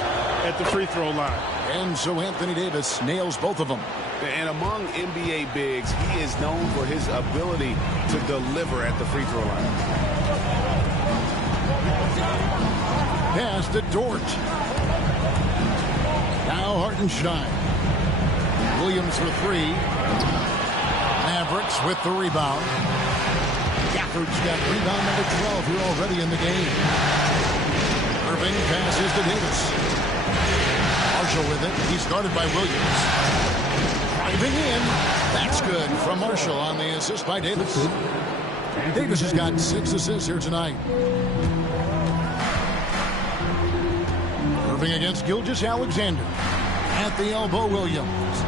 at the free throw line. And so Anthony Davis nails both of them. And among NBA bigs, he is known for his ability to deliver at the free throw line. Pass to Dort. Now Hartenstein. Williams for 3. Mavericks with the rebound. Gafford's got rebound number 12 here already in the game. Irving passes to Davis. Marshall with it. He's guarded by Williams. Driving in. That's good from Marshall on the assist by Davis. Davis has got 6 assists here tonight. Irving against Gilgeous-Alexander. At the elbow, Williams.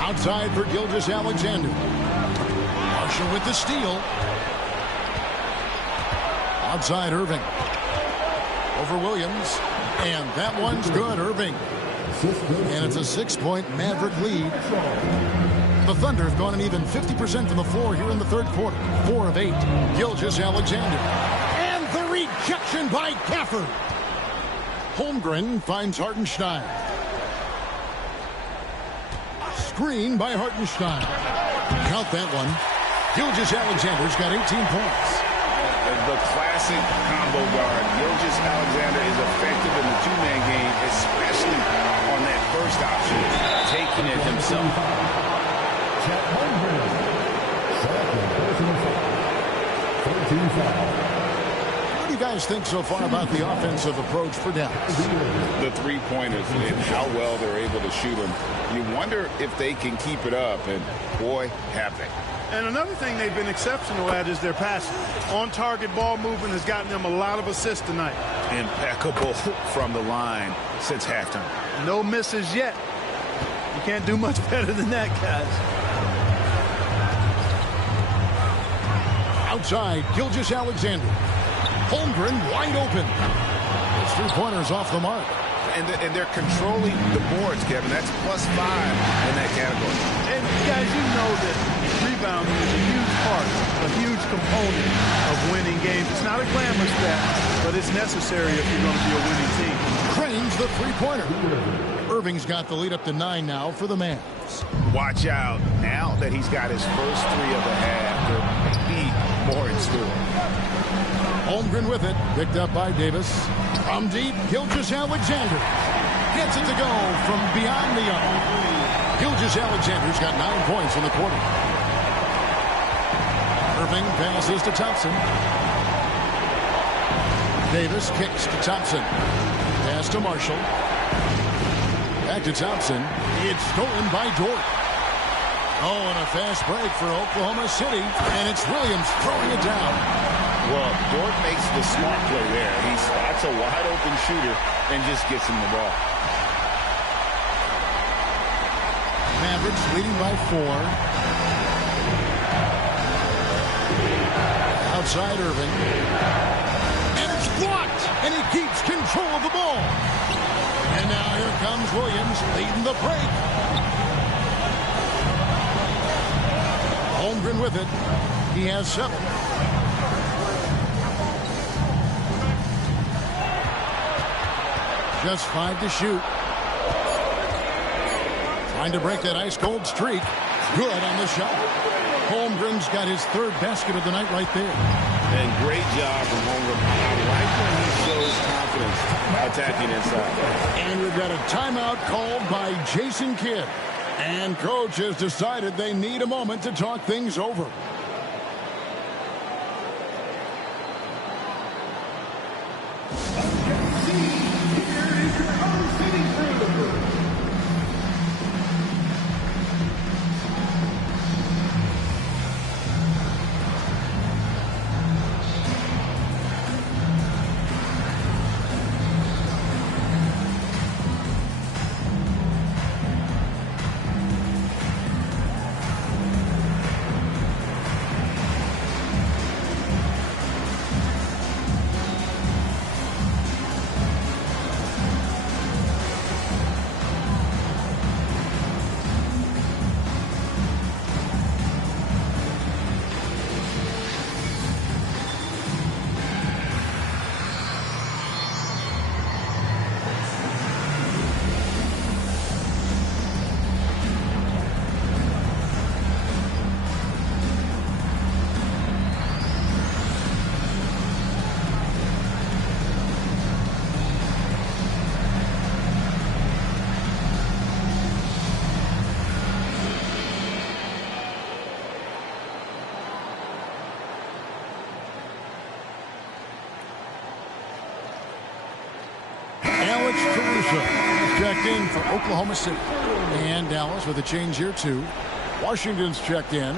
Outside for Gilgeous-Alexander. Marshall with the steal. Outside Irving. Over Williams. And that one's good, Irving. And it's a 6-point Maverick lead. The Thunder have gone an even 50% from the floor here in the third quarter. 4 of 8. Gilgeous-Alexander. And the rejection by Gafford. Holmgren finds Hartenstein. Screen by Hartenstein. Count that one. Gilgeous-Alexander's got 18 points. The classic combo guard. Gilgeous-Alexander is effective in the 2-man game, especially on that first option, taking it himself. What do you guys think so far about the offensive approach for Dallas? The 3-pointers and how well they're able to shoot them. You wonder if they can keep it up, and boy, have they. And another thing they've been exceptional at is their passing. On-target ball movement has gotten them a lot of assists tonight. Impeccable from the line since halftime. No misses yet. You can't do much better than that, guys. Outside, Gilgeous-Alexander. Holmgren wide open. His 3-pointers off the mark. And they're controlling the boards, Kevin. That's +5 in that category. And, guys, you know that rebounding is a huge part, a huge component of winning games. It's not a glamorous stat, but it's necessary if you're going to be a winning team. Cranes the 3-pointer. Irving's got the lead up to 9 now for the Mavs. Watch out. Now that he's got his first 3 of the half, there may be more in store. Holmgren with it. Picked up by Davis. From deep, Gilgeous-Alexander. Gets it to go from beyond the arc. Gilgeous-Alexander's got 9 points in the quarter. Irving passes to Thompson. Davis kicks to Thompson. Pass to Marshall. Back to Thompson. It's stolen by Dort. Oh, and a fast break for Oklahoma City, and it's Williams throwing it down. Well, Dort makes the smart play there. He spots a wide-open shooter and just gets him the ball. Mavericks leading by 4. Outside Irving. And it's blocked, and he keeps control of the ball. And now here comes Williams leading the break. Holmgren with it. He has 7. Just 5 to shoot. Trying to break that ice-cold streak. Good on the shot. Holmgren's got his 3rd basket of the night right there. And great job from Holmgren. I like when he shows confidence attacking inside. And we've got a timeout called by Jason Kidd. And coach has decided they need a moment to talk things over. Checked in for Oklahoma City. And Dallas with a change here too. Washington's checked in.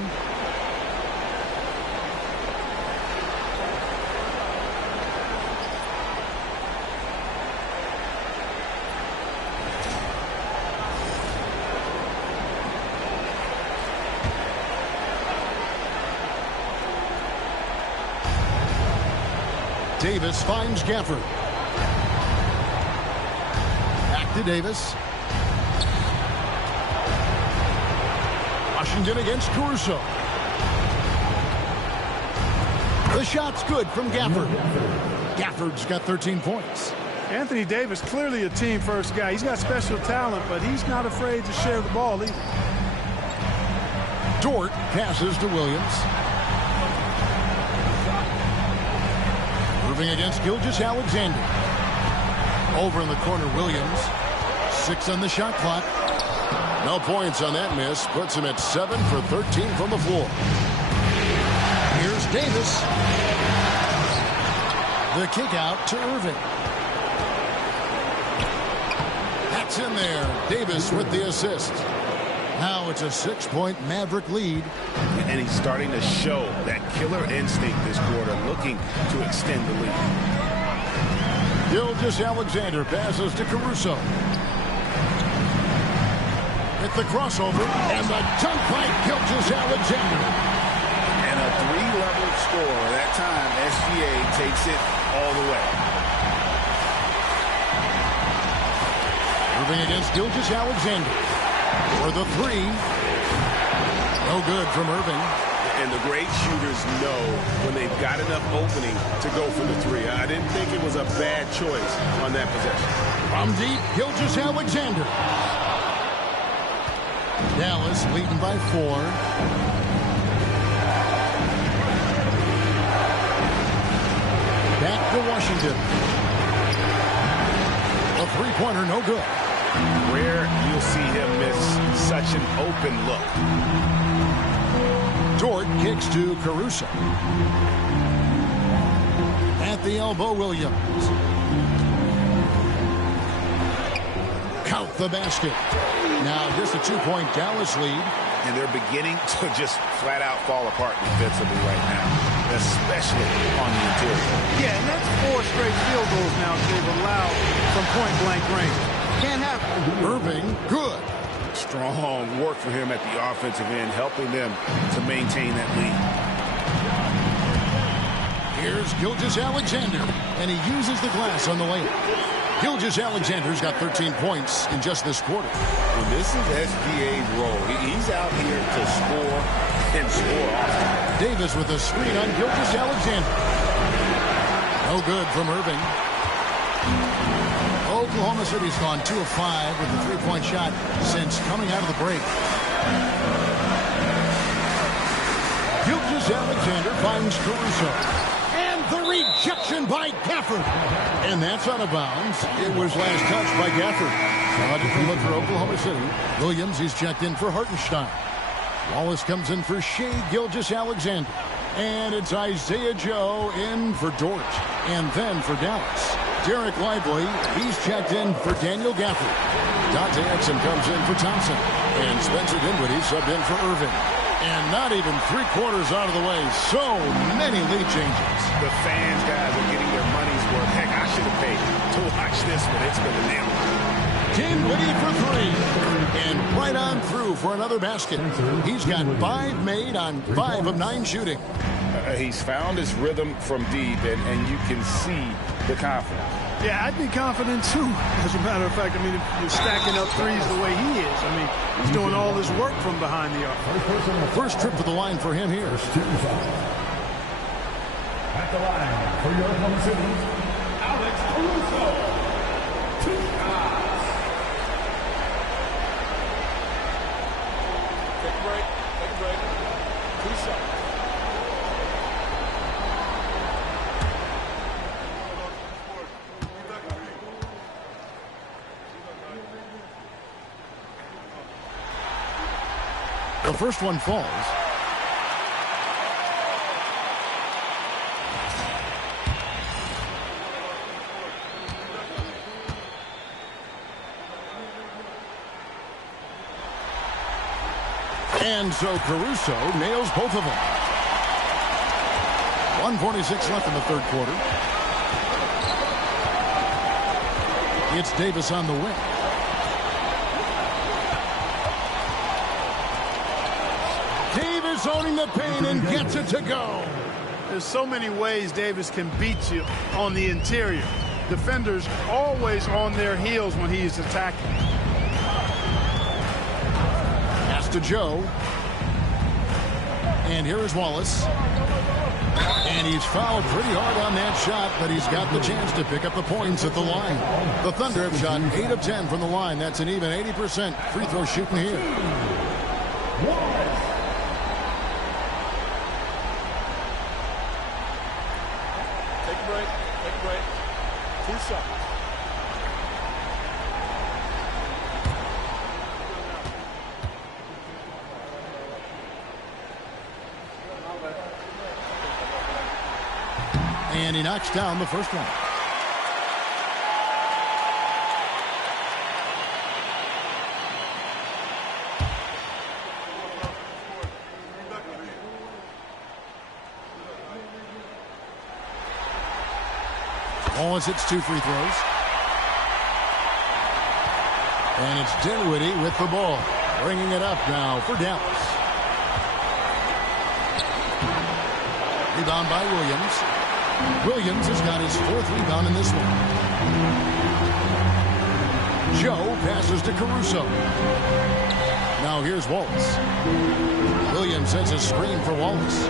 Davis finds Gafford. To Davis. Washington against Caruso. The shot's good from Gafford. Gafford's got 13 points. Anthony Davis, clearly a team-first guy. He's got special talent, but he's not afraid to share the ball either. Dort passes to Williams. Moving against Gilgeous-Alexander. Over in the corner, Williams. 6 on the shot clock. No points on that miss. Puts him at 7 for 13 from the floor. Here's Davis. The kick out to Irving. That's in there. Davis with the assist. Now it's a 6-point Maverick lead. And he's starting to show that killer instinct this quarter, looking to extend the lead. Gilgeous-Alexander passes to Caruso. At the crossover, and the dunk by Gilgeous-Alexander. And a 3-level score. That time, SGA takes it all the way. Moving against Gilgeous-Alexander. For the 3. No good from Irving. And the great shooters know when they've got enough opening to go for the 3. I didn't think it was a bad choice on that possession. From deep, Gilgeous-Alexander. Dallas leading by 4. Back to Washington. A 3-pointer, no good. Rare you'll see him miss such an open look. Dort kicks to Caruso. At the elbow, Williams. Count the basket. Now just a 2-point Dallas lead. And they're beginning to just flat out fall apart defensively right now, especially on the interior. Yeah, and that's 4 straight field goals now they've allowed from point-blank range. Can't have it. Irving, good. Strong work for him at the offensive end, helping them to maintain that lead. Here's Gilgeous-Alexander, and he uses the glass on the layup. Gilgeous-Alexander's got 13 points in just this quarter. Well, this is SGA's role. He's out here to score and score often. Davis with a screen on Gilgeous-Alexander. No good from Irving. Oklahoma City's gone 2 of 5 with the three-point shot since coming out of the break. Gilgeous-Alexander finds Caruso. And the rejection by Gafford. And that's out of bounds. It was last touched by Gafford. A different look for Oklahoma City. Williams, he's checked in for Hartenstein. Wallace comes in for Shea Gilgeous-Alexander. And it's Isaiah Joe in for Dort. And then for Dallas, Derek Lively, he's checked in for Daniel Gafford. Dante Exum comes in for Thompson. And Spencer Dinwiddie subbed in for Irving. And not even 3/4 out of the way. So many lead changes. The fans, guys, are getting their money's worth. Heck, I should have paid to watch this one. It's been a nail. Dinwiddie for 3. And right on through for another basket. He's got 5 made on 5 of 9 shooting. He's found his rhythm from deep, and you can see the confidence. Yeah, I'd be confident too. As a matter of fact, I mean, if you're stacking up threes the way he is, I mean, he's doing all this work from behind the arc. First trip to the line for him here. At the line for your Oklahoma City, Alex Caruso. 2 shots. Take a break. 2 shots. The first one falls. And so Caruso nails both of them. 1:46 left in the third quarter. It's Davis on the wing. Davis owning the paint and gets it to go. There's so many ways Davis can beat you on the interior. Defenders always on their heels when he is attacking. Pass to Joe. And here is Wallace. And he's fouled pretty hard on that shot, but he's got the chance to pick up the points at the line. The Thunder have shot 8 of 10 from the line. That's an even 80% free throw shooting here. Take a break. 2 shots. And he knocks down the first one. Wallace hits 2 free throws. And it's Dinwiddie with the ball. Bringing it up now for Dallas. Rebound by Williams. Williams has got his 4th rebound in this one. Joe passes to Caruso. Now here's Wallace. Williams sets a screen for Wallace.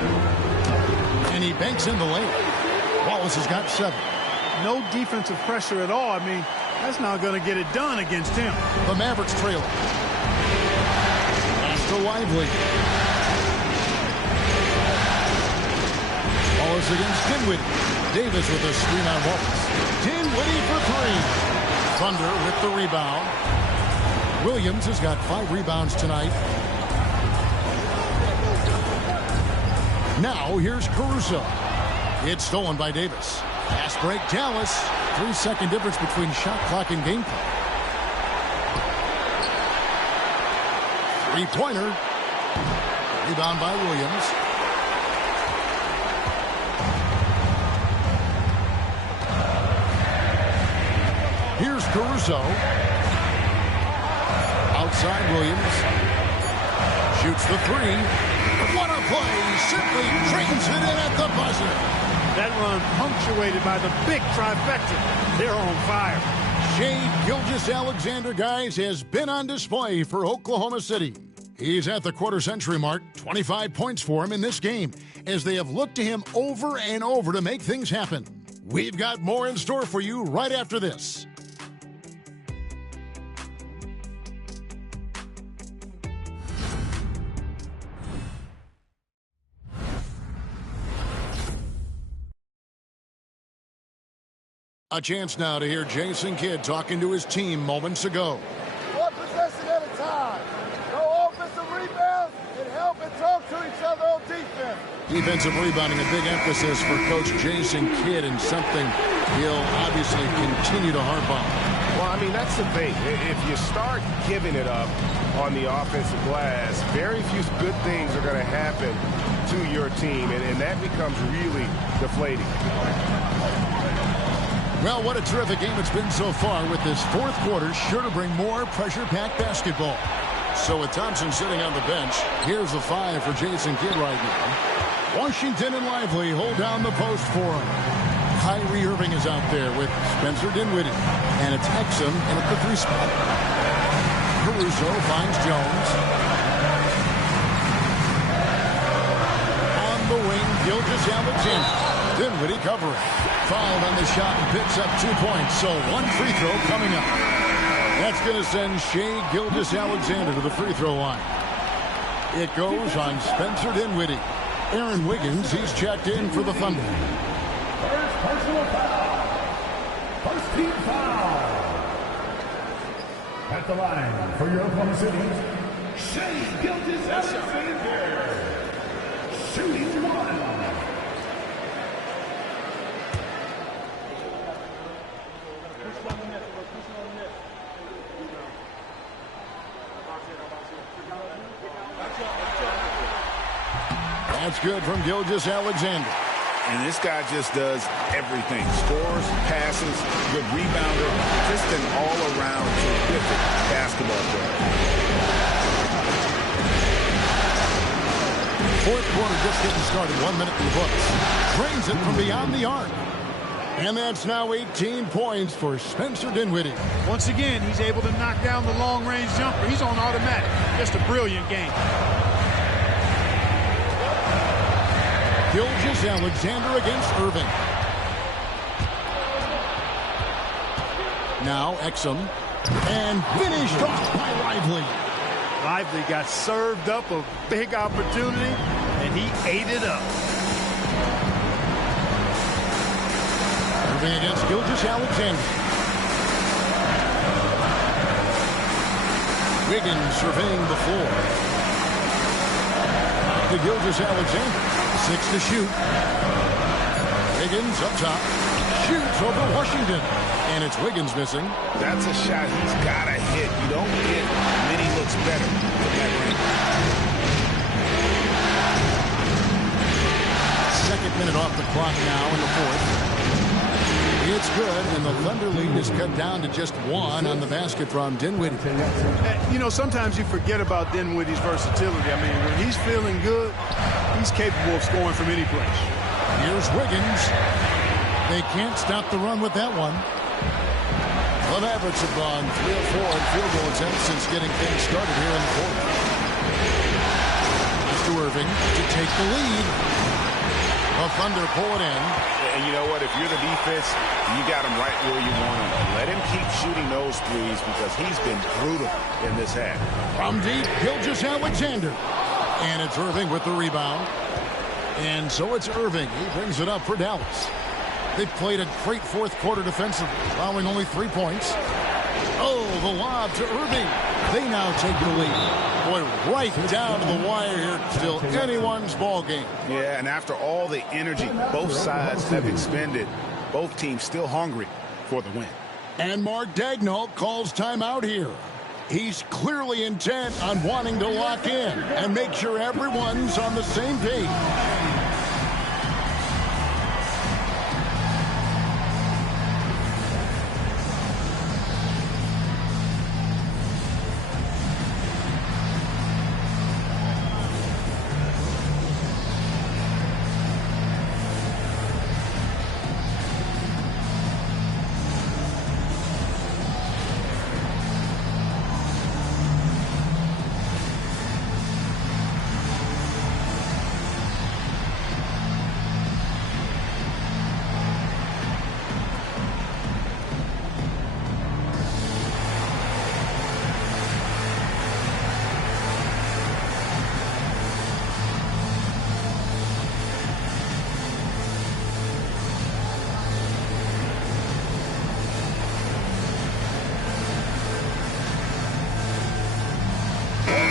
And he banks in the layup. Wallace has got 7. No defensive pressure at all. I mean, that's not going to get it done against him. The Mavericks trail. Pass to Lively. Wallace against Dinwiddie. Davis with a screen on Wallace. Dinwiddie for 3. Thunder with the rebound. Williams has got 5 rebounds tonight. Now here's Caruso. It's stolen by Davis. Pass break Dallas. 3-second difference between shot clock and game clock. 3-pointer. Rebound by Williams. Here's Caruso. Outside Williams. Shoots the three. What a play. Simply drains it in at the buzzer. That run punctuated by the big trifecta. They're on fire. Shai Gilgeous-Alexander, guys, has been on display for Oklahoma City. He's at the quarter-century mark. 25 points for him in this game, as they have looked to him over and over to make things happen. We've got more in store for you right after this. A chance now to hear Jason Kidd talking to his team moments ago. One possession at a time. No offensive rebounds and help and talk to each other on defense. Defensive rebounding, a big emphasis for Coach Jason Kidd, and something he'll obviously continue to harp on. Well, I mean, that's the thing. If you start giving it up on the offensive glass, very few good things are going to happen to your team, and that becomes really deflating. Well, what a terrific game it's been so far, with this fourth quarter sure to bring more pressure-packed basketball. So with Thompson sitting on the bench, here's the five for Jason Kidd right now. Washington and Lively hold down the post for him. Kyrie Irving is out there with Spencer Dinwiddie, and it's Exum in at the three spot. Caruso finds Jones. On the wing, Gilgeous-Alexander. Dinwiddie covering. Fouled on the shot and picks up 2 points. So one free throw coming up. That's going to send Shai Gilgeous-Alexander to the free throw line. It goes on Spencer Dinwiddie. Aaron Wiggins, he's checked in for the Thunder. First personal foul. First team foul. At the line for your Oklahoma City, Shai Gilgeous-Alexander. Shooting one. That's good from Gilgeous-Alexander. And this guy just does everything. Scores, passes, good rebounder, just an all-around terrific basketball player. Fourth quarter just getting started. 1 minute in the books. Drains it from beyond the arc. And that's now 18 points for Spencer Dinwiddie. Once again, he's able to knock down the long-range jumper. He's on automatic. Just a brilliant game. Gilgeous-Alexander against Irving. Now Exum. And finished off by Lively. Lively got served up a big opportunity, and he ate it up. Irving against Gilgeous-Alexander. Wiggins surveying the floor. To Gilgeous-Alexander. 6 to shoot. Wiggins up top. Shoots over Washington. And it's Wiggins missing. That's a shot he's got to hit. You don't get many looks better than that range. Second minute off the clock now in the fourth. It's good, and the Thunder lead is cut down to just 1 on the basket from Dinwiddie. You know, sometimes you forget about Dinwiddie's versatility. I mean, when he's feeling good, he's capable of scoring from any place. Here's Wiggins. They can't stop the run with that one. The Mavericks have gone 3 of 4 in field goal attempts since getting things started here in the fourth. Mr. Irving to take the lead. The Thunder pull it in. And you know what? If you're the defense, you got him right where you want him. Let him keep shooting those threes because he's been brutal in this half. From deep, Gilgeous-Alexander. And it's Irving with the rebound. And so it's Irving. He brings it up for Dallas. They played a great fourth quarter defensively, allowing only 3 points. Oh, the lob to Irving. They now take the lead. Boy, right down to the wire here. Still anyone's ball game. Yeah, and after all the energy both sides have expended, both teams still hungry for the win. And Mark Daigneault calls timeout here. He's clearly intent on wanting to lock in and make sure everyone's on the same page.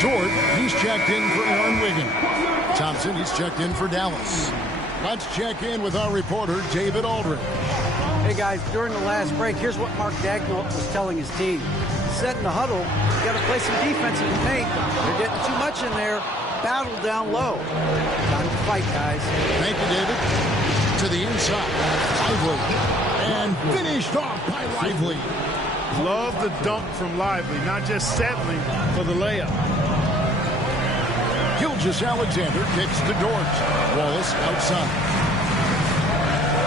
Dort, he's checked in for Aaron Wiggins. Thompson, he's checked in for Dallas. Let's check in with our reporter, David Aldridge. Hey, guys, during the last break, here's what Mark Dagnall was telling his team. Set in the huddle, got to play some defense in the paint. They're getting too much in there. Battle down low. Time to fight, guys. Thank you, David. To the inside. Lively. And finished off by Lively. Love the dunk from Lively, not just settling for the layup. Gilgeous-Alexander kicks to Dort. Wallace outside.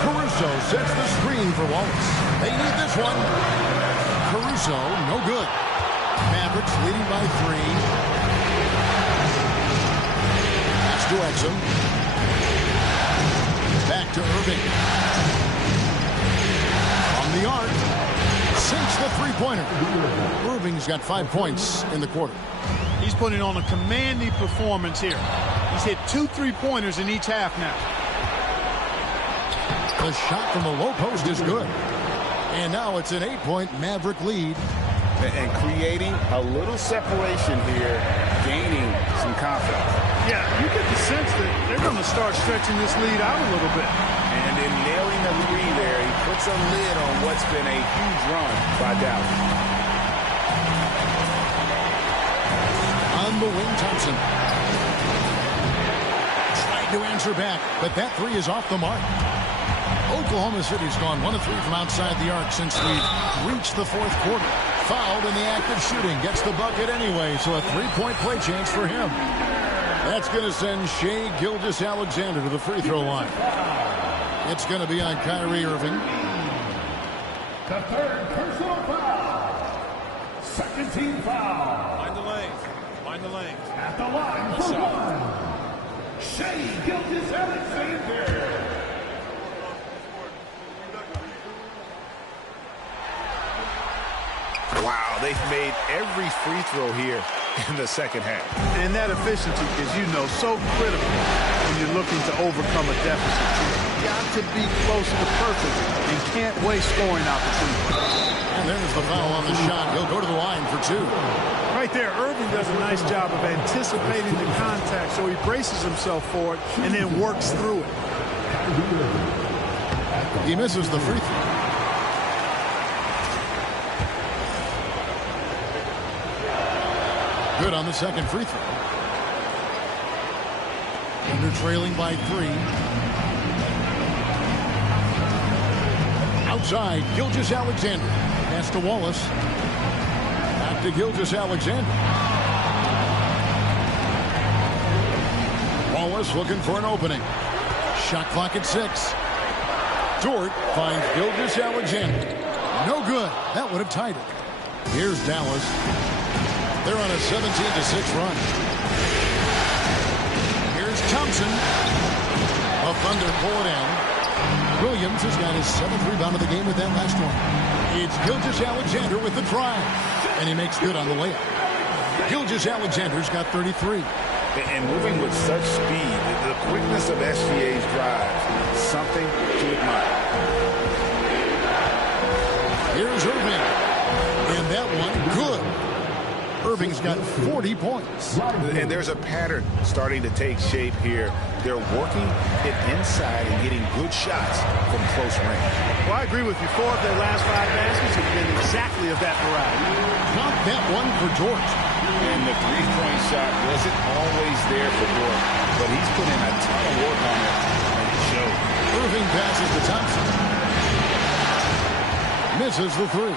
Caruso sets the screen for Wallace. They need this one. Caruso, no good. Mavericks leading by 3. Pass to Exum. Back to Irving. On the arc. Sinks the three-pointer. Irving's got 5 points in the quarter. He's putting on a commanding performance here. He's hit 2 3-pointers in each half now. The shot from the low post is good. And now it's an 8-point Maverick lead. And creating a little separation here, gaining some confidence. Yeah, you get the sense that they're going to start stretching this lead out a little bit. And in nailing a 3 there, he puts a lid on what's been a huge run by Dallas. On the wing, Thompson. Tried to answer back, but that 3 is off the mark. Oklahoma City's gone 1 of 3 from outside the arc since we've reached the 4th quarter. Fouled in the act of shooting. Gets the bucket anyway, so a 3-point play chance for him. That's going to send Shai Gilgeous-Alexander to the free throw line. It's going to be on Kyrie Irving. The 3rd personal foul. 2nd team foul. Find the lane. Find the lane. At the line for 1. Shai Gilgeous-Alexander. Wow, they've made every free throw here in the second half. And that efficiency is, so critical when you're looking to overcome a deficit. You've got to be close to perfect and can't waste scoring opportunities. And there's the foul on the shot. He'll go to the line for 2. Right there, Irving does a nice job of anticipating the contact, so he braces himself for it and then works through it. He misses the free throw. Good on the second free throw. Under trailing by 3. Outside, Gilgeous-Alexander. Pass to Wallace. Back to Gilgeous-Alexander. Wallace looking for an opening. Shot clock at 6. Dort finds Gilgeous-Alexander. No good. That would have tied it. Here's Dallas. They're on a 17-6 run. Here's Thompson. The Thunder pull it in. Williams has got his 7th rebound of the game with that last one. It's Gilgeous-Alexander with the drive. And he makes good on the layup. Gilgeous-Alexander's got 33. And moving with such speed, the quickness of SGA's drive, something to admire. Here's Irving. And that one, good. Irving's got 40 points. And there's a pattern starting to take shape here. They're working it inside and getting good shots from close range. Well, I agree with you. 4 of their last 5 baskets have been exactly of that variety. Not that one for George. And the three-point shot wasn't always there for Dort, but he's put in a ton of work on it, and it showed. Irving passes to Thompson. Misses the 3.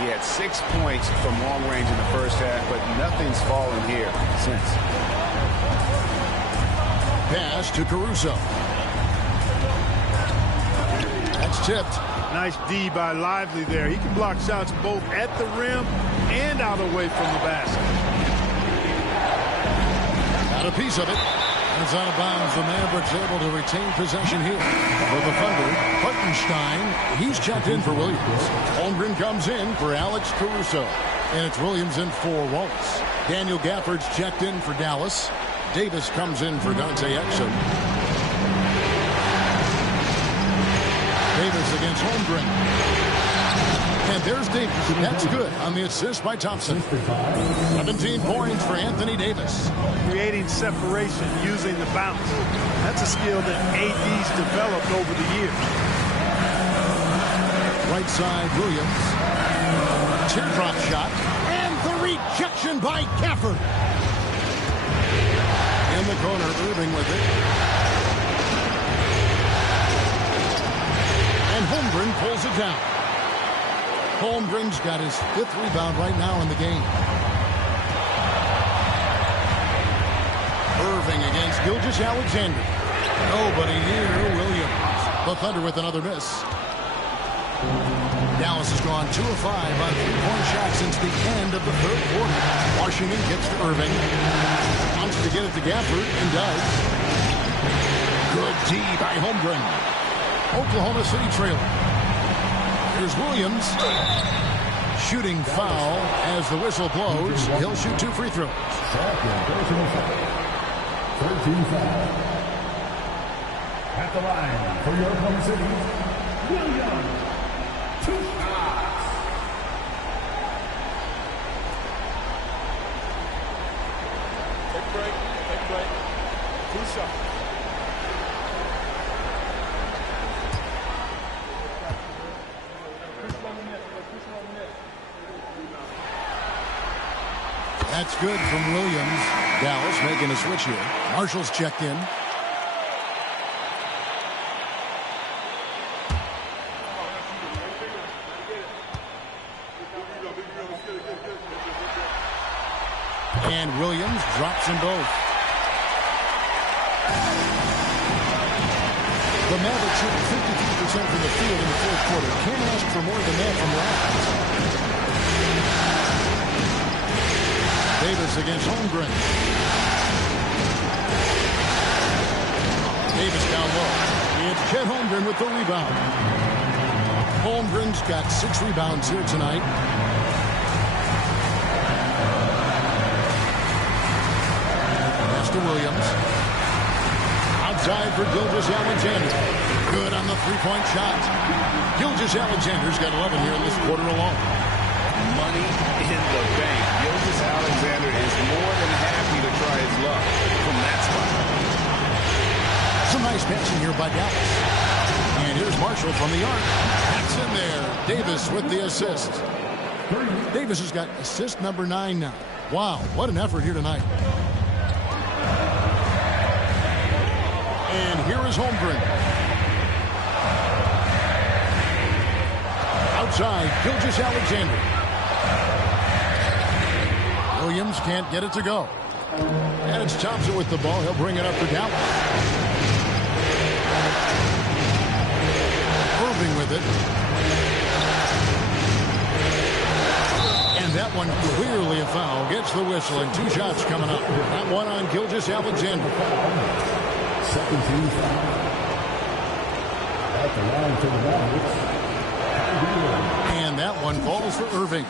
He had 6 points from long range in the first half, but nothing's fallen here since. Pass to Caruso. That's tipped. Nice D by Lively there. He can block shots both at the rim and out away from the basket. Got a piece of it. And it's out of bounds. The Mavericks able to retain possession here. For the Thunder, Hartenstein, he's checked in for Williams. Holmgren comes in for Alex Caruso. And it's Williams in for Wallace. Daniel Gafford's checked in for Dallas. Davis comes in for Dante Exum. Davis against Holmgren. And there's Davis. That's good on the assist by Thompson. 17 points for Anthony Davis. Creating separation using the bounce. That's a skill that AD's developed over the years. Right side, Williams. Teardrop shot. And the rejection by Gafford. In the corner, Irving with it. And Holmgren pulls it down. Holmgren's got his 5th rebound right now in the game. Irving against Gilgeous-Alexander. Nobody near Williams. The Thunder with another miss. Dallas has gone 2 of 5 on 3-point shots since the end of the 3rd quarter. Washington gets to Irving. Wants to get it to Gafford and does. Good D by Holmgren. Oklahoma City trailing. Here's Williams. Shooting foul as the whistle blows. He'll shoot 2 free throws. 13 foul. At the line for your Oklahoma City, Williams. 2 shots. Take break. 2 shots. That's good from Williams. Dallas making a switch here. Marshall's checked in. And Williams drops them both. The Mavericks shoot 53% from the field in the 4th quarter. Can't ask for more than that from Rollins. Davis against Holmgren. Davis down low. It's Chet Holmgren with the rebound. Holmgren's got 6 rebounds here tonight. Pass to Williams. Outside for Gilgeous-Alexander. Good on the 3-point shot. Gilgeous-Alexander's got 11 here in this quarter alone. Money in the bank. Gilgeous-Alexander is more than happy to try his luck from that spot. Some nice passing here by Dallas. And here's Marshall from the arc. That's in there. Davis with the assist. Davis has got assist number 9 now. Wow, what an effort here tonight. And here is Holmgren. Outside, Gilgeous-Alexander. Williams can't get it to go. And it's Thompson with the ball. He'll bring it up for Dallas. Irving with it. And that one clearly a foul. Gets the whistle and 2 shots coming up. That one on Gilgeous-Alexander. 17 foul. At the line for the Mavericks. And that one falls for Irving.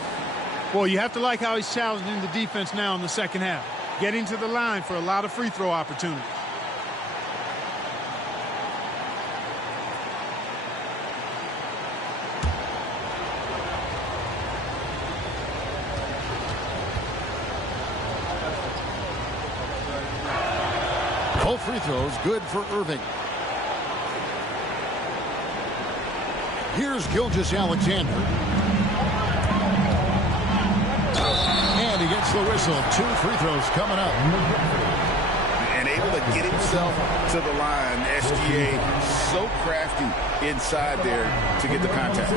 Well, you have to like how he's challenging the defense now in the second half. Getting to the line for a lot of free throw opportunities. Both free throws good for Irving. Here's Gilgeous-Alexander. And he gets the whistle. 2 free throws coming up. And able to get himself to the line. SGA so crafty inside there to get the contact.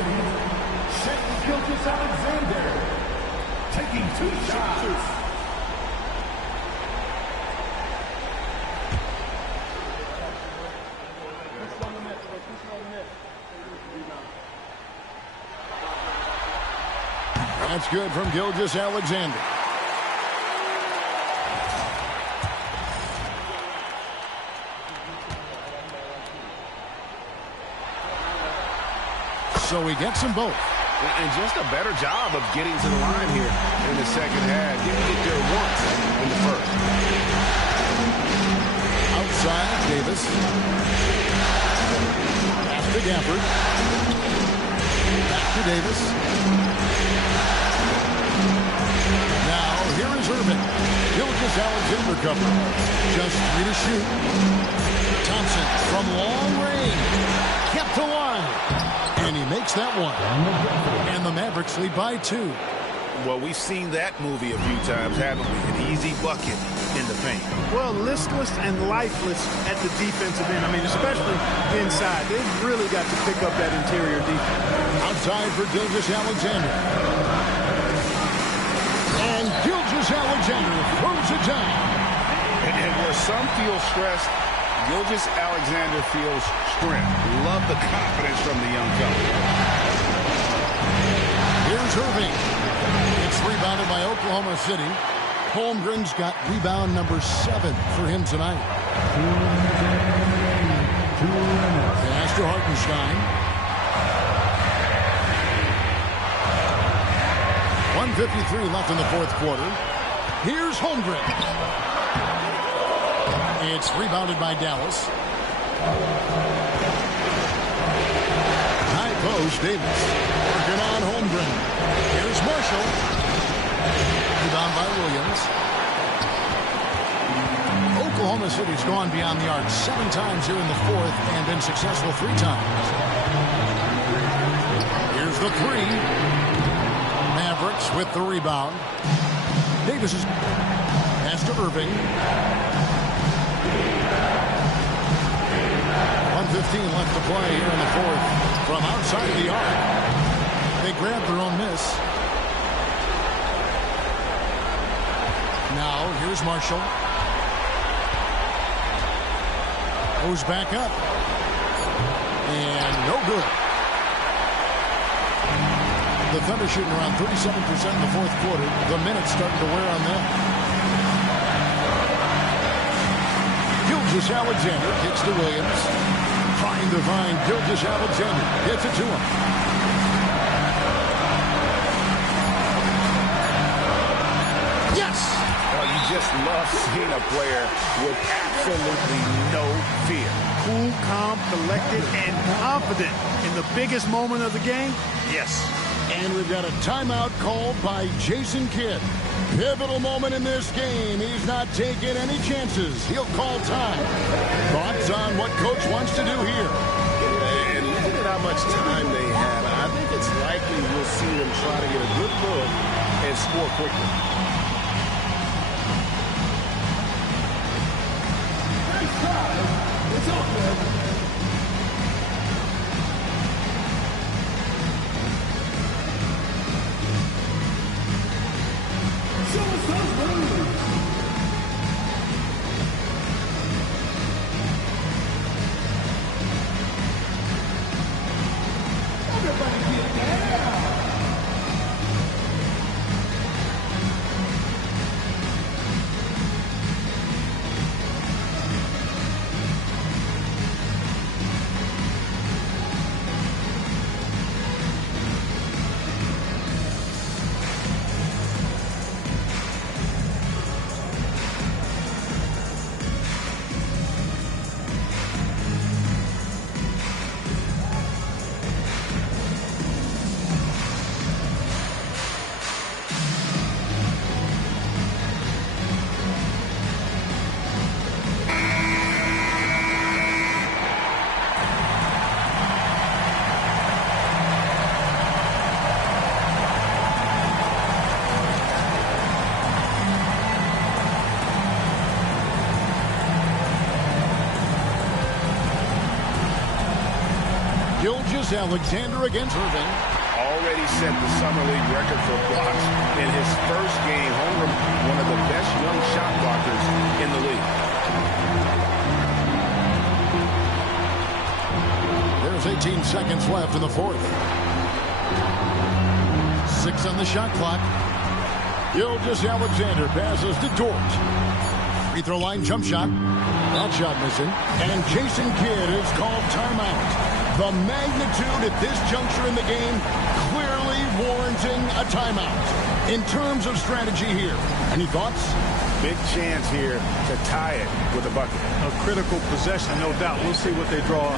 Gilgeous-Alexander taking 2 shots. That's good from Gilgeous-Alexander. So he gets them both. And just a better job of getting to the line here in the second half. Didn't get there once in the first. Outside, Davis. Pass to Gafford. Back to Davis. Now, here is Irving. Gilgeous-Alexander cover. Just 3 to shoot. Thompson from long range. Kept alive. And he makes that one. And the Mavericks lead by 2. Well, we've seen that movie a few times, haven't we? An easy bucket in the paint. Well, listless and lifeless at the defensive end. I mean, especially inside. They've really got to pick up that interior defense. Outside for Gilgeous-Alexander. And Gilgeous-Alexander throws it down. And where some feel stressed, Gilgeous-Alexander feels strength. Love the confidence from the young fella. Here's Irving. It's rebounded by Oklahoma City. Holmgren's got rebound number 7 for him tonight. Pass to Hartenstein. 1:53 left in the 4th quarter. Here's Holmgren. It's rebounded by Dallas. High post, Davis. Working on Holmgren. Here's Marshall. Rebound by Williams. Oklahoma City's gone beyond the arc 7 times here in the 4th and been successful 3 times. Here's the 3. Mavericks with the rebound. Davis is pass to Irving. 1:15 left to play here in the 4th. From outside of the arc, they grab their own miss. Now, here's Marshall. Goes back up. And no good. The Thunder shooting around 37% in the 4th quarter. The minutes starting to wear on them. Gilgeous-Alexander kicks to Williams. Trying to find Gilgeous-Alexander. Gets it to him. Yes! Well, you just love seeing a player with absolutely no fear. Cool, calm, collected, and confident in the biggest moment of the game. Yes. And we've got a timeout called by Jason Kidd. Pivotal moment in this game. He's not taking any chances. He'll call time. Thoughts on what Coach wants to do here? And looking at how much time they have, I think it's likely we'll see them try to get a good look and score quickly. It's over. Gilgeous-Alexander against Irving. Already set the Summer League record for blocks in his first game. Holmgren, one of the best young shot blockers in the league. There's 18 seconds left in the fourth. 6 on the shot clock. Gilgeous-Alexander passes to Dort. Free throw line jump shot. That shot missing. And Jason Kidd is called timeout. The magnitude at this juncture in the game clearly warranting a timeout. In terms of strategy here, any thoughts? Big chance here to tie it with a bucket. A critical possession, no doubt. We'll see what they draw.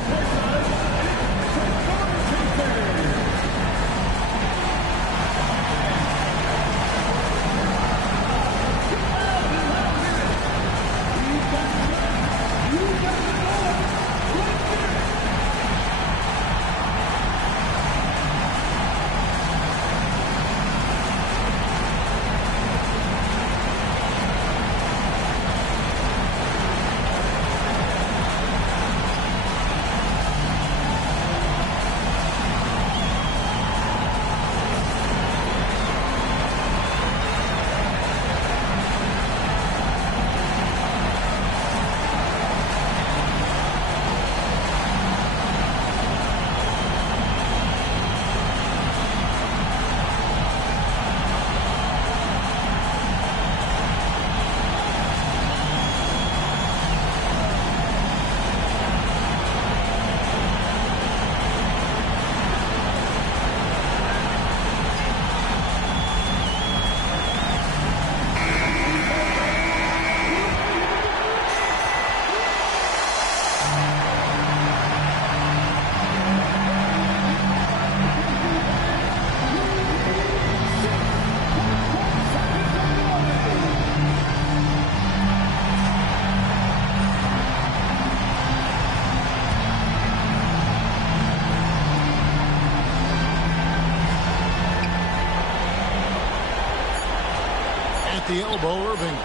The elbow, Irving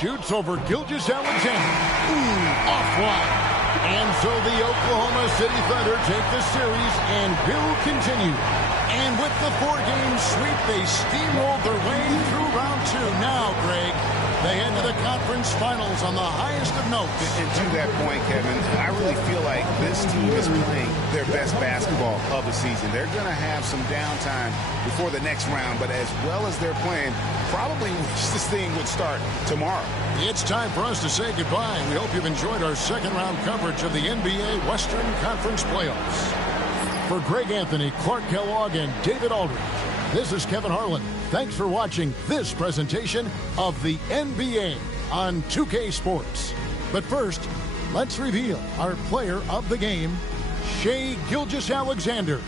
shoots over Gilgeous-Alexander. Offline. And so the Oklahoma City Thunder take the series and will continue. And with the 4-game sweep, they steamrolled their way through round 2. Now, Greg, they head to the conference finals on the highest of notes. And to that point, Kevin, I really feel like this team is playing their best basketball of the season. They're going to have some downtime before the next round, but as well as they're playing, probably wish this thing would start tomorrow. It's time for us to say goodbye. We hope you've enjoyed our second-round coverage of the NBA Western Conference Playoffs. For Greg Anthony, Clark Kellogg, and David Aldridge, this is Kevin Harlan. Thanks for watching this presentation of the NBA on 2K Sports. But first, let's reveal our player of the game, Shai Gilgeous-Alexander.